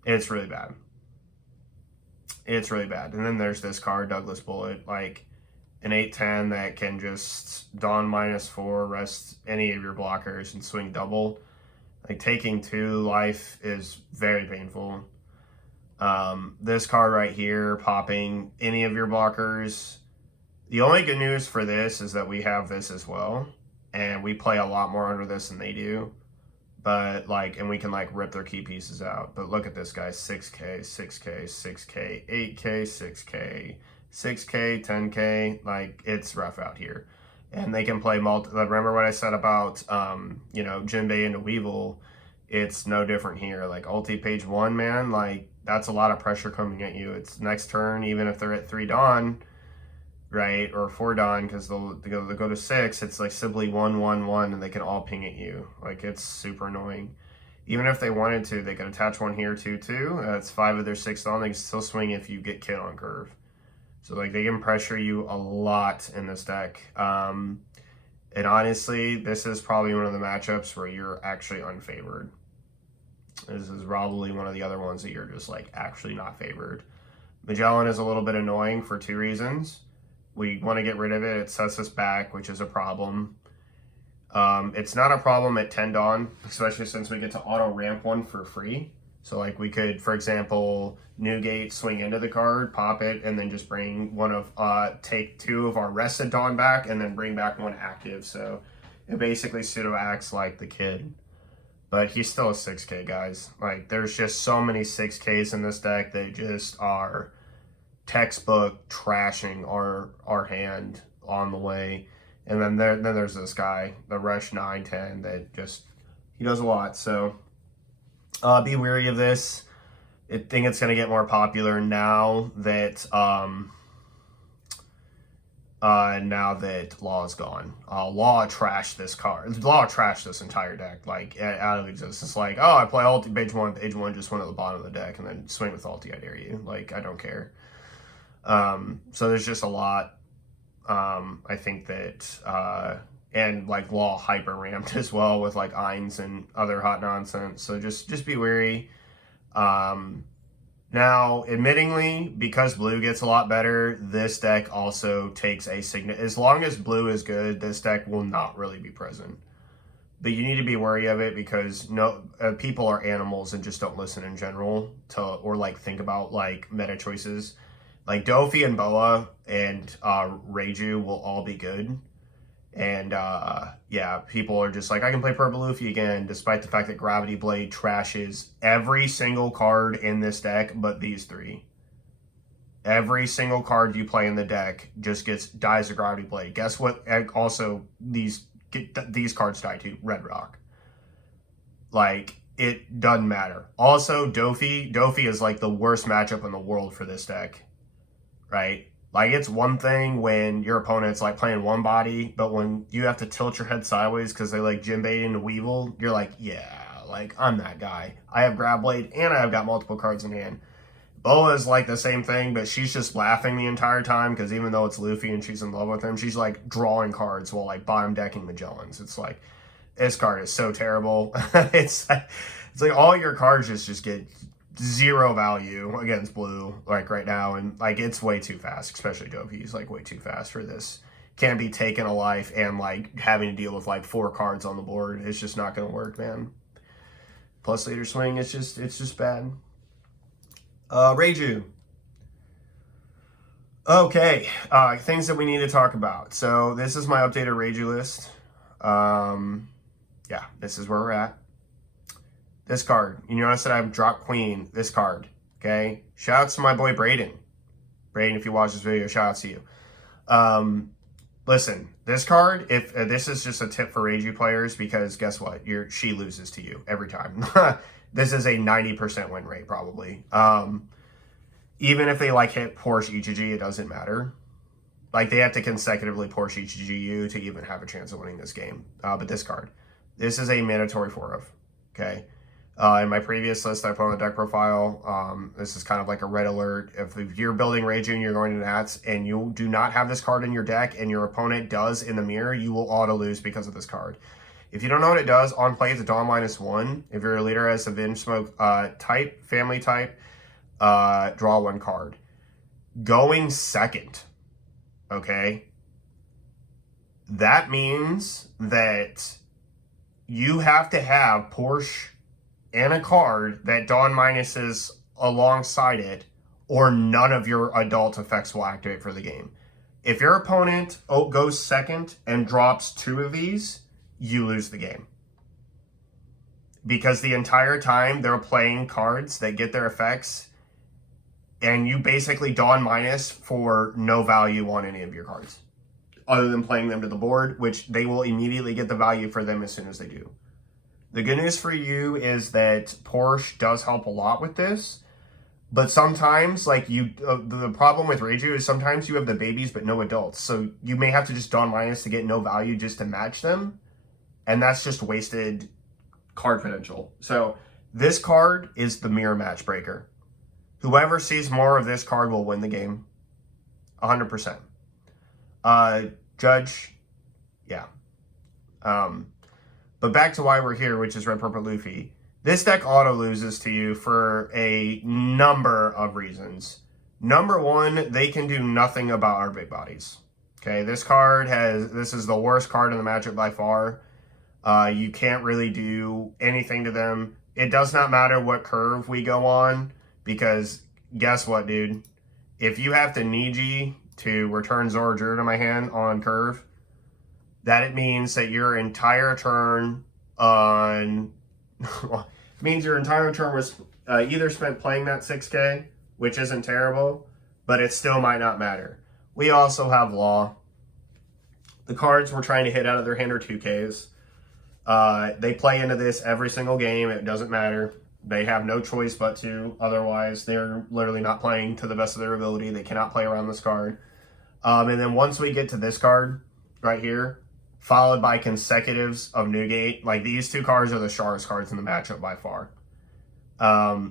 It's really bad. It's really bad. And then there's this card, Douglas Bullet. Like, an 8-10 that can just Dawn -4, rest any of your blockers, and swing double. Like, taking 2 life is very painful. This card right here, popping any of your blockers. The only good news for this is that we have this as well, and we play a lot more under this than they do. But, like, and we can, like, rip their key pieces out. But look at this, guys. 6K, 6K, 6K, 8K, 6K, 6K, 10K. Like, it's rough out here. And they can play remember what I said about, you know, Jinbei into Weevil? It's no different here. Like, ulti page 1, man, like, that's a lot of pressure coming at you. It's next turn, even if they're at 3 Dawn, right, or 4 Dawn, because they'll go to 6, it's like simply 1, 1, 1, and they can all ping at you. Like, it's super annoying. Even if they wanted to, they could attach 1 here, 2, 2. That's 5 of their 6 Dawn. They can still swing if you get killed on curve. So, like, they can pressure you a lot in this deck. And honestly, this is probably one of the matchups where you're actually unfavored. This is probably one of the other ones that you're just, like, actually not favored. Magellan is a little bit annoying for 2 reasons. We want to get rid of it. It sets us back, which is a problem. It's not a problem at 10 Dawn, especially since we get to auto ramp 1 for free. So, like, we could, for example, Newgate, swing into the card, pop it, and then just bring take 2 of our rested Dawn back, and then bring back 1 active. So it basically pseudo acts like the kid. But he's still a 6K, guys. Like, there's just so many 6Ks in this deck that just are textbook trashing our hand on the way. And then there's this guy, the Rush 9-10, that just, he does a lot. So be wary of this. I think it's going to get more popular now that Law is gone. Law trashed this card. Law trashed this entire deck, like, out of existence. It's like, oh, I play ulti page 1, page 1 just went at the bottom of the deck, and then swing with ulti, I dare you. Like, I don't care. So there's just a lot. I think that, and, like, Law hyper ramped as well with, like, Eins and other hot nonsense. So just be wary. Now, admittingly, because blue gets a lot better, this deck also takes a as long as blue is good, this deck will not really be present. But you need to be wary of it because people are animals and just don't listen in general or like think about like meta choices. Like Dofi and Boa and Reiju will all be good. And yeah, people are just like, I can play Purple Luffy again, despite the fact that Gravity Blade trashes every single card in this deck but these 3. Every single card you play in the deck just dies to Gravity Blade. Guess what? Also, these cards die too. Red Rock. Like, it doesn't matter. Also, Dofi is like the worst matchup in the world for this deck, right? Like, it's one thing when your opponent's, like, playing one body, but when you have to tilt your head sideways because they, like, Jinbei into Weevil, you're like, yeah, like, I'm that guy. I have Grab Blade, and I've got multiple cards in hand. Boa is, like, the same thing, but she's just laughing the entire time because even though it's Luffy and she's in love with him, she's, like, drawing cards while, like, bottom decking Magellans. It's like, this card is so terrible. It's like all your cards just get 0 value against blue, like, right now, and, like, it's way too fast, especially Dofi's, like, way too fast for this. Can't be taken a life and, like, having to deal with, like, 4 cards on the board. It's just not gonna work, man. Plus leader swing, it's just bad. Reiju. Okay, things that we need to talk about. So this is my updated Reiju list. Yeah, this is where we're at. This card. You notice that I've dropped Queen. This card. Okay? Shout out to my boy Braden. Braden, if you watch this video, shout out to you. Listen, this card, if this is just a tip for Reiju players, because guess what? She loses to you every time. This is a 90% win rate, probably. Even if they, like, hit Porsche EGG, it doesn't matter. Like, they have to consecutively Porsche EGG you to even have a chance of winning this game. But this card. This is a mandatory 4-of. Okay? In my previous list I put on the deck profile, this is kind of like a red alert. If you're building Reiju and you're going to Nats and you do not have this card in your deck and your opponent does in the mirror, you will auto lose because of this card. If you don't know what it does, on play it's a Dawn -1. If your leader has a Venge Smoke type, family type, draw 1 card. Going second, okay? that means that you have to have Porsche and a card that Dawn minuses alongside it, or none of your adult effects will activate for the game. If your opponent goes second and drops 2 of these, you lose the game. Because the entire time they're playing cards that get their effects, and you basically Dawn minus for no value on any of your cards, other than playing them to the board, which they will immediately get the value for them as soon as they do. The good news for you is that Porsche does help a lot with this, but sometimes, like the problem with Reiju is sometimes you have the babies but no adults, so you may have to just Dawn minus to get no value just to match them, and that's just wasted card potential. So this card is the mirror match breaker. Whoever sees more of this card will win the game, 100%. Judge, yeah. But back to why we're here, which is Red Purple Luffy. This deck auto loses to you for a number of reasons. Number one, they can do nothing about our big bodies. Okay, this is the worst card in the matchup by far. You can't really do anything to them. It does not matter what curve we go on, because guess what, dude? If you have to Niji to return Zoro Juro to my hand on curve, that it means that your entire turn means your entire turn was either spent playing that 6K, which isn't terrible, but it still might not matter. We also have Law. The cards we're trying to hit out of their hand are 2Ks. They play into this every single game. It doesn't matter. They have no choice but to. Otherwise, they're literally not playing to the best of their ability. They cannot play around this card. And then once we get to this card right here, followed by consecutives of Newgate, like these 2 cards are the sharpest cards in the matchup by far.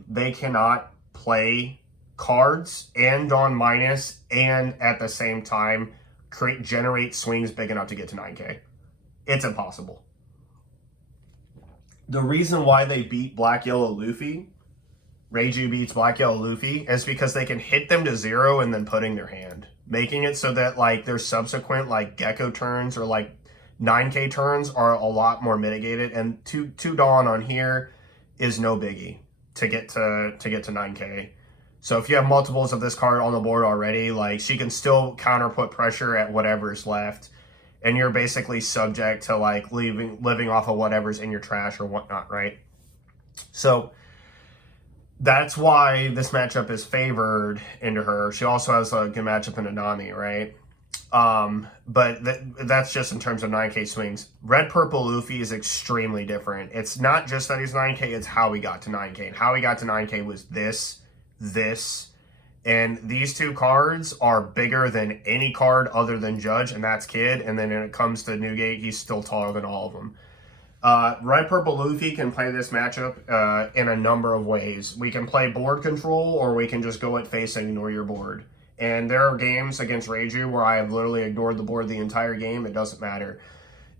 They cannot play cards and Dawn minus and at the same time generate swings big enough to get to 9K. It's impossible. The reason why they beat Black Yellow Luffy, Reiju beats Black Yellow Luffy, is because they can hit them to 0 and then putting their hand, making it so that like their subsequent like Gecko turns or like 9K turns are a lot more mitigated, and two Dawn on here is no biggie to get to 9K. So if you have multiples of this card on the board already, like she can still counter put pressure at whatever's left, and you're basically subject to like living off of whatever's in your trash or whatnot, right? So that's why this matchup is favored into her. She also has a good matchup in Anami, right? But that's just in terms of 9K swings. Red Purple Luffy is extremely different. It's not just that he's 9K, it's how he got to 9K. And how he got to 9K was this, and these 2 cards are bigger than any card other than Judge, and that's Kid. And then when it comes to Newgate, he's still taller than all of them. Red Purple Luffy can play this matchup in a number of ways. We can play board control, or we can just go at face and ignore your board. And there are games against Reiju where I have literally ignored the board the entire game. It doesn't matter.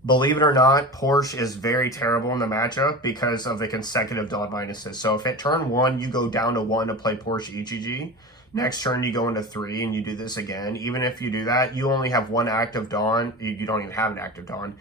Believe it or not, Porsche is very terrible in the matchup because of the consecutive Dawn minuses. So if at turn 1 you go down to 1 to play Porsche EGG, next turn you go into 3 and you do this again. Even if you do that, you only have 1 active Dawn. You don't even have an active Dawn.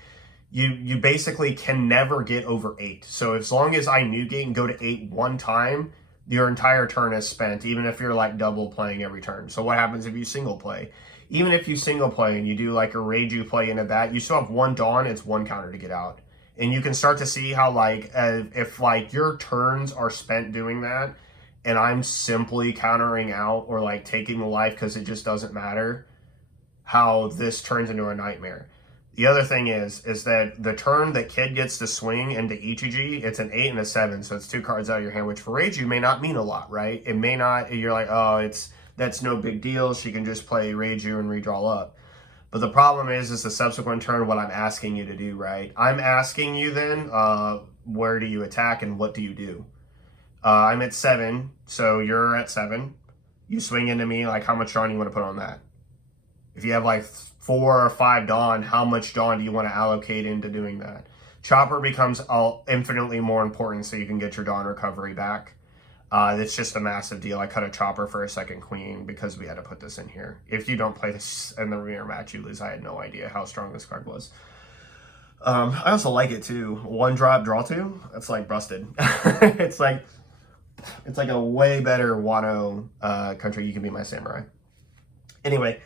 You basically can never get over 8. So as long as I Newgate and go to 8 one time, your entire turn is spent, even if you're like double playing every turn. So what happens if you single play? Even if you single play and you do like a Reiju play into that, you still have 1 Dawn, it's 1 counter to get out. And you can start to see how like, if like your turns are spent doing that, and I'm simply countering out or like taking the life because it just doesn't matter, how this turns into a nightmare. The other thing is that the turn that Kid gets to swing into Ichiji, it's an 8 and a 7, so it's 2 cards out of your hand, which for Reiju may not mean a lot, right? It may not, you're like, oh, that's no big deal, she can just play Reiju and redraw up. But the problem is the subsequent turn, what I'm asking you to do, right? I'm asking you then, where do you attack and what do you do? I'm at 7, so you're at 7. You swing into me, like how much Dawn do you want to put on that? If you have like 4 or 5 Dawn, how much Dawn do you want to allocate into doing that? Chopper becomes infinitely more important so you can get your Dawn recovery back. It's just a massive deal. I cut a chopper for a second queen because we had to put this in here. If you don't play this in the mirror match, you lose. I had no idea how strong this card was. I also like it too. 1-drop, draw 2. That's like busted. it's like a way better Wano country. You can be my samurai. Anyway,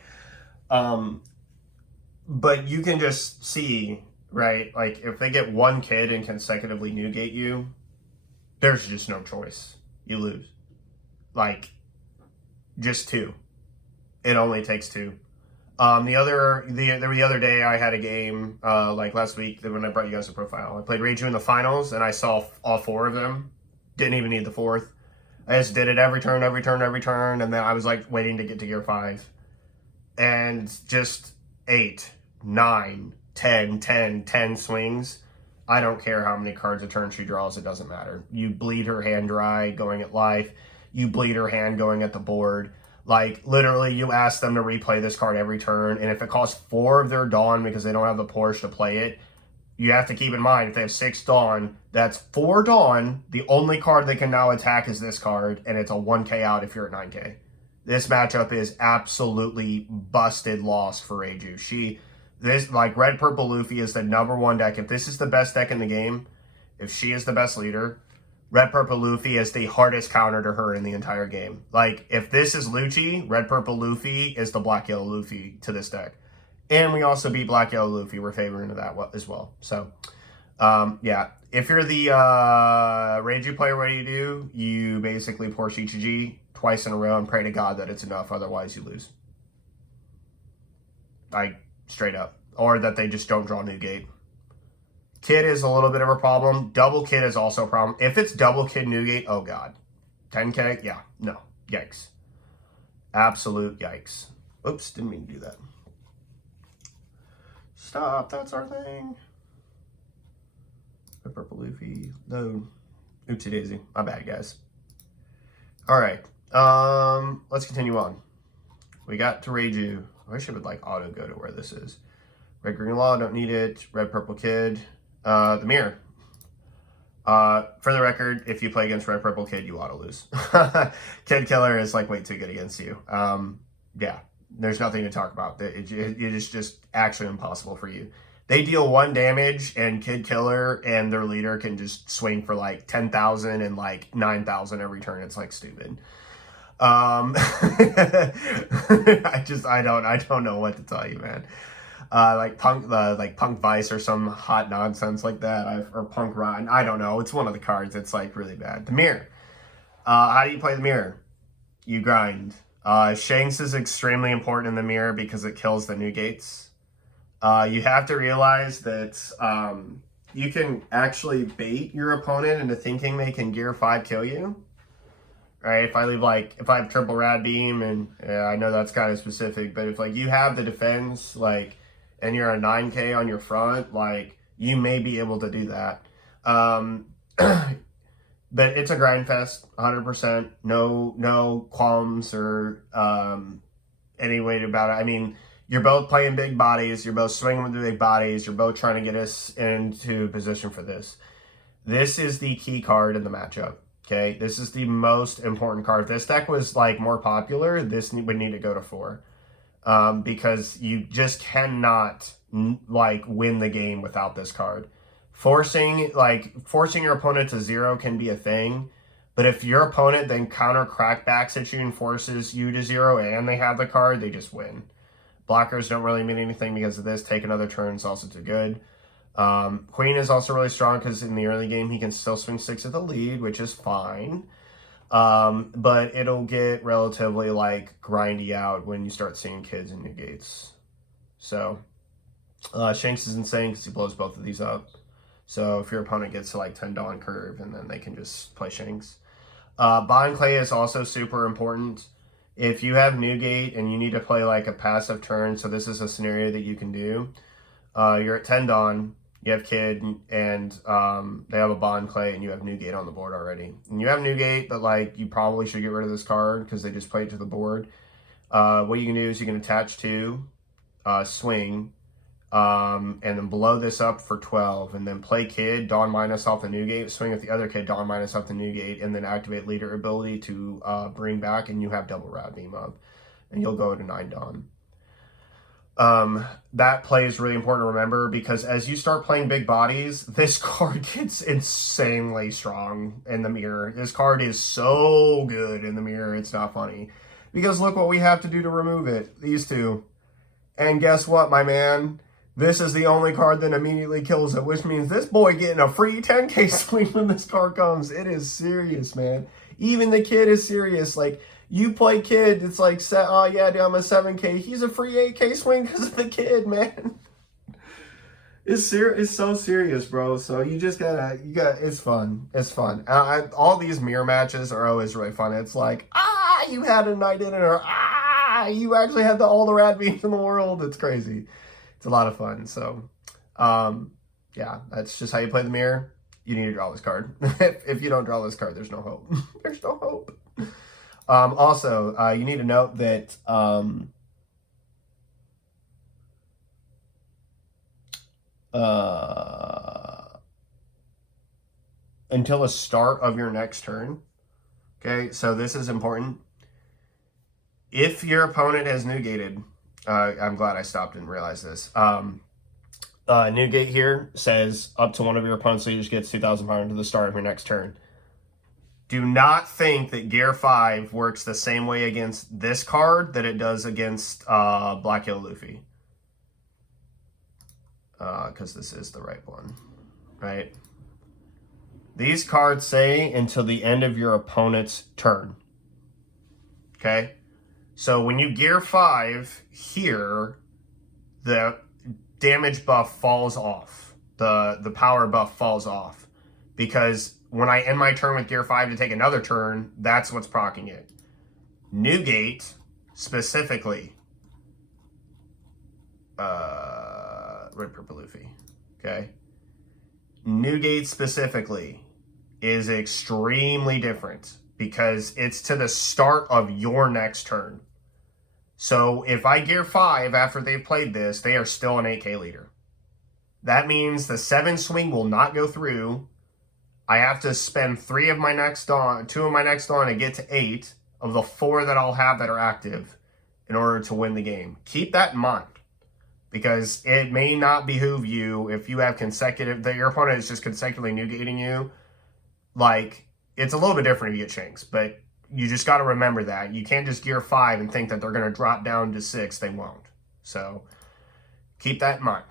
but you can just see, right? Like if they get one kid and consecutively Newgate you, there's just no choice. You lose. Like just 2. It only takes 2. The other day I had a game like last week when I brought you guys a profile. I played Reiju in the finals and I saw all 4 of them. Didn't even need the 4th. I just did it every turn, and then I was like waiting to get to gear 5. And just 8, 9, 10 swings. I don't care how many cards a turn she draws, it doesn't matter. You bleed her hand dry going at life. You bleed her hand going at the board. Like, literally, you ask them to replay this card every turn, and if it costs 4 of their Dawn because they don't have the Porsche to play it, you have to keep in mind, if they have 6 Dawn, that's 4 Dawn. The only card they can now attack is this card, and it's a 1k out if you're at 9k. This matchup is absolutely busted loss for Reiju. Red Purple Luffy is the #1 deck. If this is the best deck in the game, if she is the best leader, Red Purple Luffy is the hardest counter to her in the entire game. Like, if this is Lucci, Red Purple Luffy is the Black Yellow Luffy to this deck. And we also beat Black Yellow Luffy. We're favoring that as well. So, yeah. If you're the Reiju player, what do? You basically pour Shichiji twice in a row and pray to God that it's enough. Otherwise, you lose. Like, straight up. Or that they just don't draw Newgate. Kid is a little bit of a problem. Double Kid is also a problem. If it's double Kid Newgate, oh God. 10k? Yeah. No. Yikes. Absolute yikes. Oops, didn't mean to do that. Stop, that's our thing. The Purple Luffy. No. Oopsie daisy. My bad, guys. Alright. Let's continue on. We got to Reiju. I wish it would like auto go to where this is. Red Green Law, don't need it. Red Purple Kid. The mirror. For the record, if you play against Red Purple Kid, you auto lose. Kid Killer is like way too good against you. Yeah, there's nothing to talk about. It is just actually impossible for you. They deal 1 damage, and Kid Killer and their leader can just swing for like 10,000 and like 9,000 every turn. It's like stupid. I don't know what to tell you, man. Like Punk Vice or some hot nonsense like that, or Punk Rotten. I don't know. It's one of the cards. It's like really bad. The mirror. How do you play the mirror? You grind. Shanks is extremely important in the mirror because it kills the Newgates. You have to realize that you can actually bait your opponent into thinking they can gear 5 kill you. Right? If I have triple rad beam, and I know that's kind of specific, but if like you have the defense, like, and you're a 9k on your front, like, you may be able to do that. But it's a grind fest, 100%. No qualms or any way about it. I mean, you're both playing big bodies. You're both swinging with the big bodies. You're both trying to get us into position for this. This is the key card in the matchup. Okay, this is the most important card. If this deck was like more popular, this would need to go to 4. Because you just cannot like win the game without this card. Forcing your opponent to 0 can be a thing, but if your opponent then counter crackbacks at you and forces you to 0 and they have the card, they just win. Blockers don't really mean anything because of this. Take another turn is also too good. Queen is also really strong because in the early game he can still swing 6 at the lead, which is fine. But it'll get relatively like grindy out when you start seeing kids and Newgates. So Shanks is insane because he blows both of these up. So if your opponent gets to like 10 Dawn curve, and then they can just play Shanks. Bond Clay is also super important. If you have Newgate and you need to play like a passive turn, so this is a scenario that you can do. You're at 10 Dawn, you have Kid, and they have a Bond Clay, and you have Newgate on the board already. And you have Newgate, but like you probably should get rid of this card because they just played to the board. What you can do is you can attach to, swing, And then blow this up for 12, and then play Kid, Dawn minus off the new gate, swing with the other Kid, Dawn minus off the new gate, and then activate leader ability to bring back, and you have double Rad Beam up, and you'll go to 9 Dawn. That play is really important to remember, because as you start playing big bodies, this card gets insanely strong in the mirror. This card is so good in the mirror, it's not funny. Because look what we have to do to remove it, these two. And guess what, my man? This is the only card that immediately kills it, which means this boy getting a free 10k swing when this card comes. It is serious, man. Even the Kid is serious. Like, you play Kid, it's like, oh yeah, dude, I'm a 7k. He's a free 8k swing because of the Kid, man. It's so serious, bro. So you just gotta, it's fun. It's fun. All these mirror matches are always really fun. It's like, you had a night in it, or you actually had all the Rad Beams in the world. It's crazy. It's a lot of fun. So, yeah, that's just how you play the mirror. You need to draw this card. If you don't draw this card, there's no hope. There's no hope. Also, you need to note that until the start of your next turn, okay, so this is important. If your opponent has negated, I'm glad I stopped and realized this. Newgate here says up to one of your opponent's leaders gets 2,000 power into the start of your next turn. Do not think that Gear 5 works the same way against this card that it does against Black Yellow Luffy. Because this is the right one, right? These cards say until the end of your opponent's turn. Okay? So when you Gear 5 here, the damage buff falls off. The power buff falls off. Because when I end my turn with Gear 5 to take another turn, that's what's proccing it. Newgate, specifically, Red Purple Luffy, okay? Newgate specifically is extremely different because it's to the start of your next turn. So if I Gear 5 after they've played this, they are still an 8k leader. That means the 7 swing will not go through. I have to spend 3 of my next dawn, 2 of my next dawn to get to 8 of the 4 that I'll have that are active in order to win the game. Keep that in mind, because it may not behoove you if you have consecutive, that your opponent is just consecutively negating you. Like, it's a little bit different if you get Shanks, but you just got to remember that. You can't just Gear 5 and think that they're going to drop down to 6. They won't. So keep that in mind.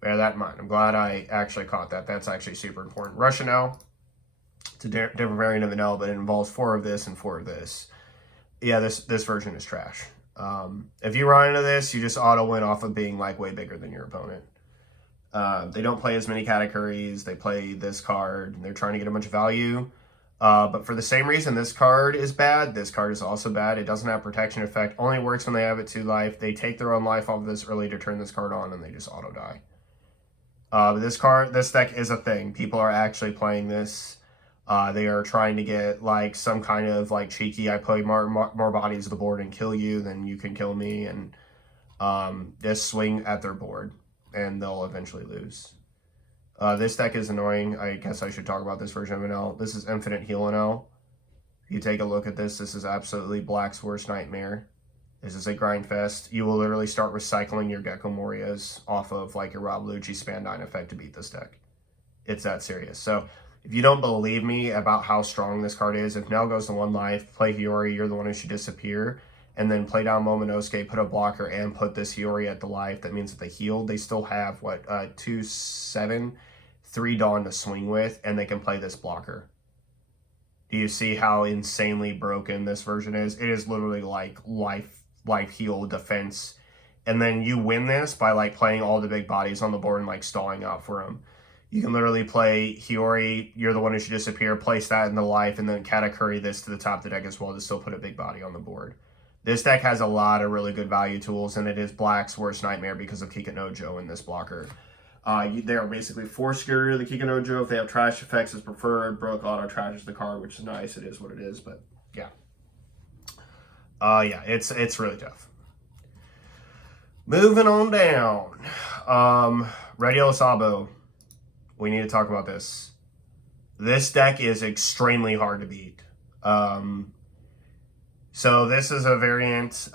Bear that in mind. I'm glad I actually caught that. That's actually super important. Russian L. It's a different variant of an L, but it involves 4 of this and 4 of this. Yeah, this version is trash. If you run into this, you just auto win off of being like way bigger than your opponent. They don't play as many categories. They play this card. They're trying to get a bunch of value. But for the same reason this card is bad, this card is also bad. It doesn't have protection effect. Only works when they have it 2 life. They take their own life off of this early to turn this card on, and they just auto die. But this deck is a thing. People are actually playing this. They are trying to get like some kind of like cheeky, I play more bodies of the board and kill you than you can kill me, and just swing at their board, and they'll eventually lose. This deck is annoying. I guess I should talk about this version of an L. This is Infinite Heal and L. If you take a look at this, this is absolutely Black's worst nightmare. This is a grind fest. You will literally start recycling your Gecko Morias off of like your Rob Lucci Spandine effect to beat this deck. It's that serious. So if you don't believe me about how strong this card is, if Nell goes to 1 life, play Hiyori, you're the one who should disappear, and then play down Momonosuke, put a blocker, and put this Hiyori at the life. That means that they healed. They still have, what, 2/7, 3 Dawn to swing with, and they can play this blocker. Do you see how insanely broken this version is? It is literally like life heal defense. And then you win this by like playing all the big bodies on the board and like stalling out for them. You can literally play Hiyori, you're the one who should disappear, place that in the life, and then Katakuri this to the top of the deck as well to still put a big body on the board. This deck has a lot of really good value tools, and it is Black's worst nightmare because of Kikanojo in this blocker. They are basically force scary to the Kikanojo. If they have trash effects as preferred, Broke Auto trashes the card, which is nice. It is what it is, but yeah. Yeah, it's really tough. Moving on down. Red Yellow Sabo. We need to talk about this. This deck is extremely hard to beat. So this is a variant.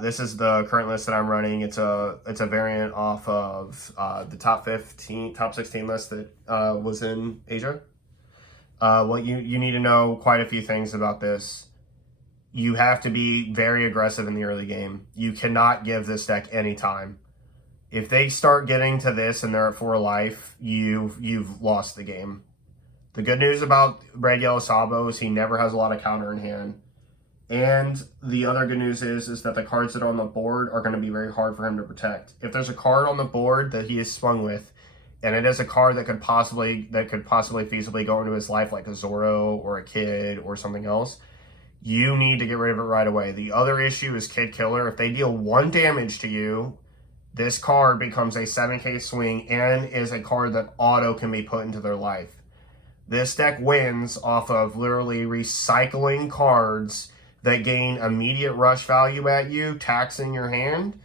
This is the current list that I'm running. It's a variant off of the top 16 list that was in Asia. Well, you need to know quite a few things about this. You have to be very aggressive in the early game. You cannot give this deck any time. If they start getting to this and they're at 4 life, you've lost the game. The good news about Red Yellow Sabo is he never has a lot of counter in hand. And the other good news is that the cards that are on the board are going to be very hard for him to protect. If there's a card on the board that he is swung with, and it is a card that could possibly feasibly go into his life, like a Zoro or a Kid or something else, you need to get rid of it right away. The other issue is Kid Killer. If they deal 1 damage to you, this card becomes a 7k swing and is a card that auto can be put into their life. This deck wins off of literally recycling cards that gain immediate rush value at you, taxing your hand,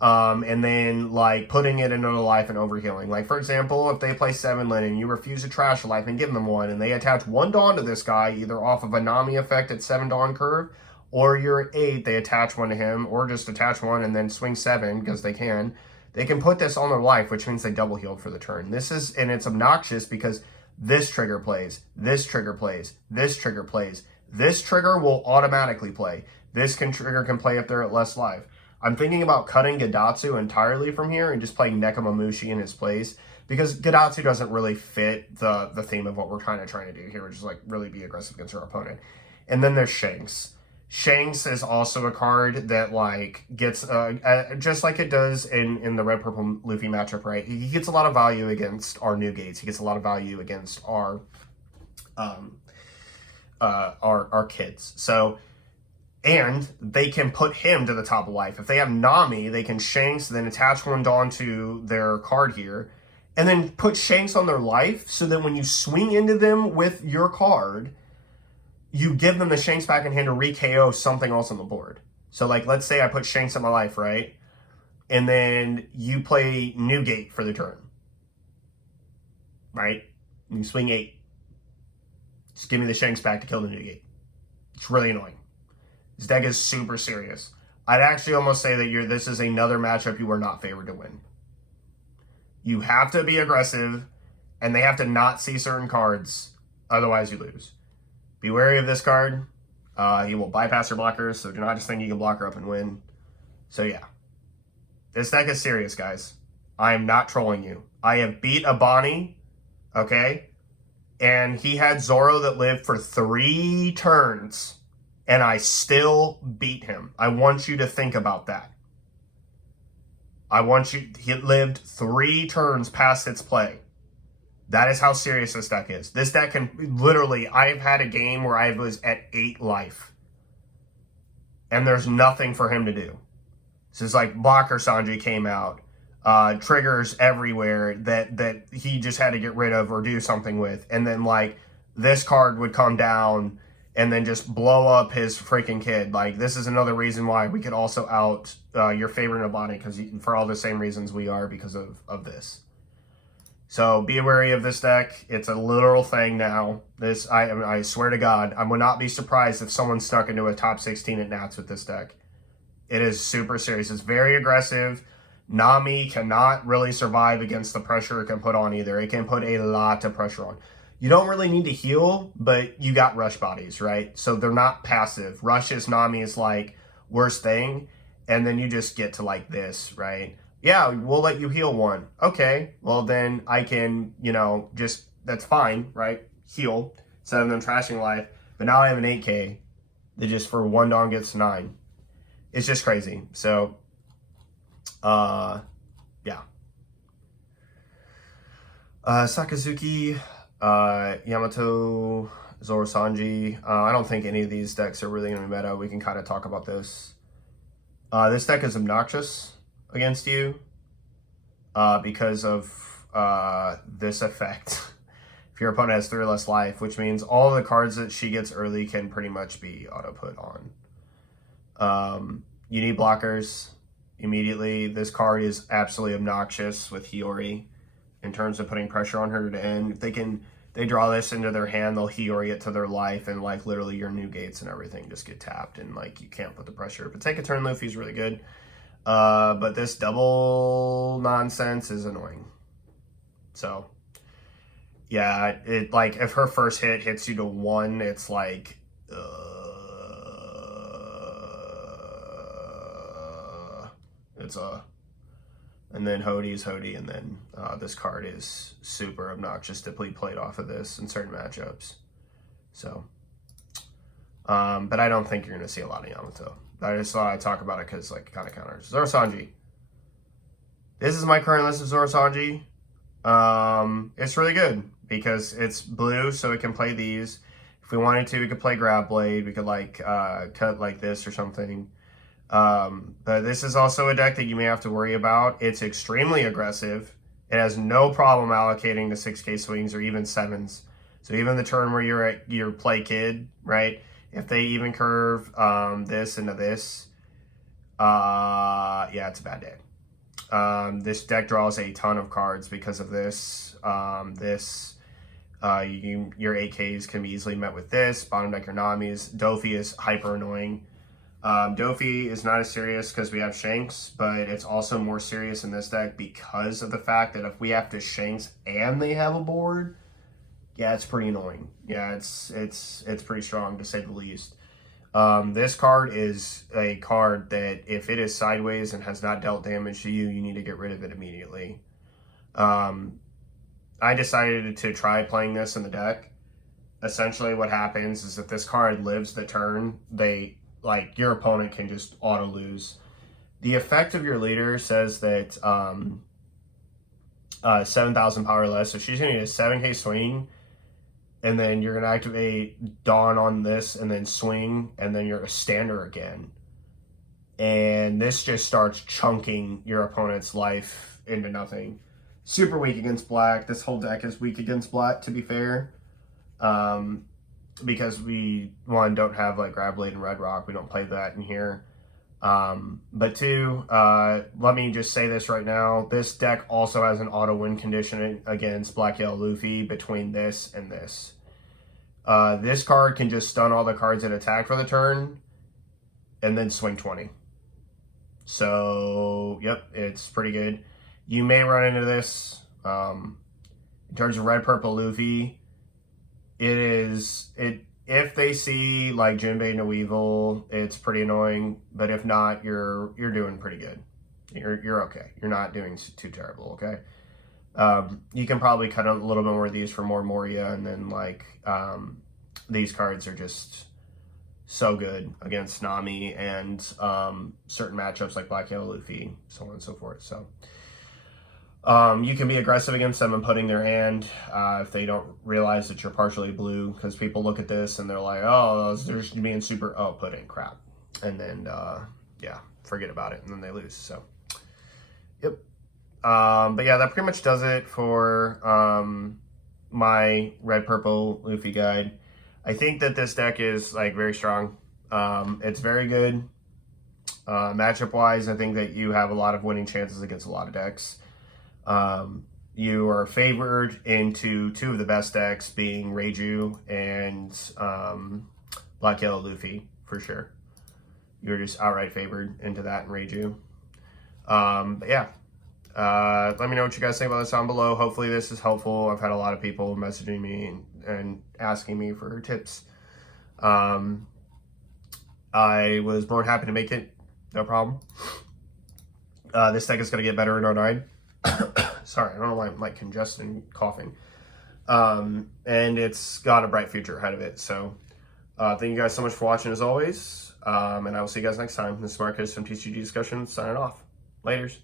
and then like putting it into the life and overhealing. Like for example, if they play 7 Linen, you refuse to trash a life and give them 1, and they attach 1 Dawn to this guy, either off of a Nami effect at 7 Dawn curve, or you're at 8, they attach 1 to him, or just attach 1 and then swing 7 because they can. They can put this on their life, which means they double healed for the turn. And it's obnoxious because this trigger plays, this trigger plays, this trigger plays. This trigger will automatically play. This trigger can play if they're at less life. I'm thinking about cutting Gadatsu entirely from here and just playing Nekomamushi in his place, because Gadatsu doesn't really fit the theme of what we're kind of trying to do here, which is like really be aggressive against our opponent. And then there's Shanks. Shanks is also a card that like gets, just like it does in the red-purple Luffy matchup, right? He gets a lot of value against our new gates. He gets a lot of value against our kids. So, and they can put him to the top of life. If they have Nami, they can Shanks, then attach 1 Dawn to their card here, and then put Shanks on their life, so that when you swing into them with your card, you give them the Shanks back in hand to re-KO something else on the board. So like, let's say I put Shanks on my life, right? And then you play Newgate for the turn, right? And you swing 8. Just give me the Shanks back to kill the Newgate. It's really annoying. This deck is super serious. I'd actually almost say that this is another matchup you are not favored to win. You have to be aggressive, and they have to not see certain cards, otherwise you lose. Be wary of this card. He will bypass your blockers, so do not just think you can block her up and win. So yeah. This deck is serious, guys. I am not trolling you. I have beat Abani, okay? And he had Zoro that lived for 3 turns, and I still beat him. I want you to think about that. He lived 3 turns past its play. That is how serious this deck is. This deck can literally, I've had a game where I was at 8 life, and there's nothing for him to do. This is like Blocker Sanji came out. Triggers everywhere that he just had to get rid of or do something with. And then like this card would come down and then just blow up his freaking kid. Like this is another reason why we could also out your favorite Nobani, because for all the same reasons we are, because of this. So be wary of this deck. It's a literal thing now. I swear to God, I would not be surprised if someone stuck into a top 16 at Nats with this deck. It is super serious. It's very aggressive. Nami cannot really survive against the pressure it can put on either. It can put a lot of pressure on. You don't really need to heal, but you got rush bodies, right? So they're not passive. Rush's Nami is like worst thing, and then you just get to like this, right? Yeah, we'll let you heal 1. Okay, well then I can, just, that's fine, right? Heal, instead of them trashing life. But now I have an 8k that just for 1 Dawn gets 9. It's just crazy. So, yeah. Sakazuki, Yamato, Zoro Sanji. I don't think any of these decks are really going to be meta. We can kind of talk about this. This deck is obnoxious against you because of this effect. If your opponent has 3 or less life, which means all the cards that she gets early can pretty much be auto put on. You need blockers. immediately. This card is absolutely obnoxious with Hiyori in terms of putting pressure on her to end. If they draw this into their hand, they'll Hiyori it to their life, and like literally your new gates and everything just get tapped, and like you can't put the pressure. But take a turn, Luffy's really good. But this double nonsense is annoying. So yeah, it like if her first hit hits you to 1, it's like it's a, and then Hody's Hody, and then this card is super obnoxious to be played off of this in certain matchups. So, but I don't think you're going to see a lot of Yamato. I just thought I'd talk about it because like kind of counters. Zorosanji. This is my current list of Zorosanji. It's really good because it's blue, so it can play these. If we wanted to, we could play Grab Blade. We could like cut like this or something. But this is also a deck that you may have to worry about. It's extremely aggressive. It has no problem allocating to 6K swings or even 7s. So even the turn where you're at your play kid, right? If they even curve this into this, yeah, it's a bad day. This deck draws a ton of cards because of this. Your 8Ks can be easily met with this. Bottom deck your Namis. Dofi is hyper annoying. Dofi is not as serious because we have Shanks, but it's also more serious in this deck because of the fact that if we have to Shanks and they have a board, yeah, it's pretty annoying. Yeah, it's pretty strong to say the least. This card is a card that if it is sideways and has not dealt damage to you, you need to get rid of it immediately. I decided to try playing this in the deck. Essentially what happens is if this card lives the turn, like your opponent can just auto lose. The effect of your leader says that 7,000 power less, so she's gonna need a 7K swing, and then you're gonna activate Dawn on this, and then swing, and then you're a stander again. And this just starts chunking your opponent's life into nothing. Super weak against black. This whole deck is weak against black, to be fair. Because we, one, don't have like Grab Blade and Red Rock. We don't play that in here. But two, let me just say this right now. This deck also has an auto win condition against Black Yellow Luffy between this and this. This card can just stun all the cards that attack for the turn and then swing 20. So, yep, it's pretty good. You may run into this. In terms of Red Purple Luffy, if they see like Jinbei no Evil, it's pretty annoying. But if not, you're doing pretty good. You're okay. You're not doing too terrible. Okay. You can probably cut a little bit more of these for more Moria, and then like these cards are just so good against Nami and certain matchups like Black Yellow Luffy, so on and so forth. So. You can be aggressive against them and putting their hand if they don't realize that you're partially blue, because people look at this and they're like, oh, they're just being super, oh, put in crap. And then, yeah, forget about it. And then they lose. So, yep. But yeah, that pretty much does it for my Red Purple Luffy guide. I think that this deck is like very strong. It's very good. Matchup wise, I think that you have a lot of winning chances against a lot of decks. You are favored into two of the best decks, being Reiju and Black Yellow Luffy, for sure. You're just outright favored into that and Reiju. But yeah, let me know what you guys think about this down below. Hopefully this is helpful. I've had a lot of people messaging me and asking me for tips. I was more than happy to make it, no problem. This deck is going to get better in 09. Sorry, I don't know why I'm like congested and coughing. And it's got a bright future ahead of it. So thank you guys so much for watching as always. And I will see you guys next time. This is Marcus from TCG Discussions signing off. Laters.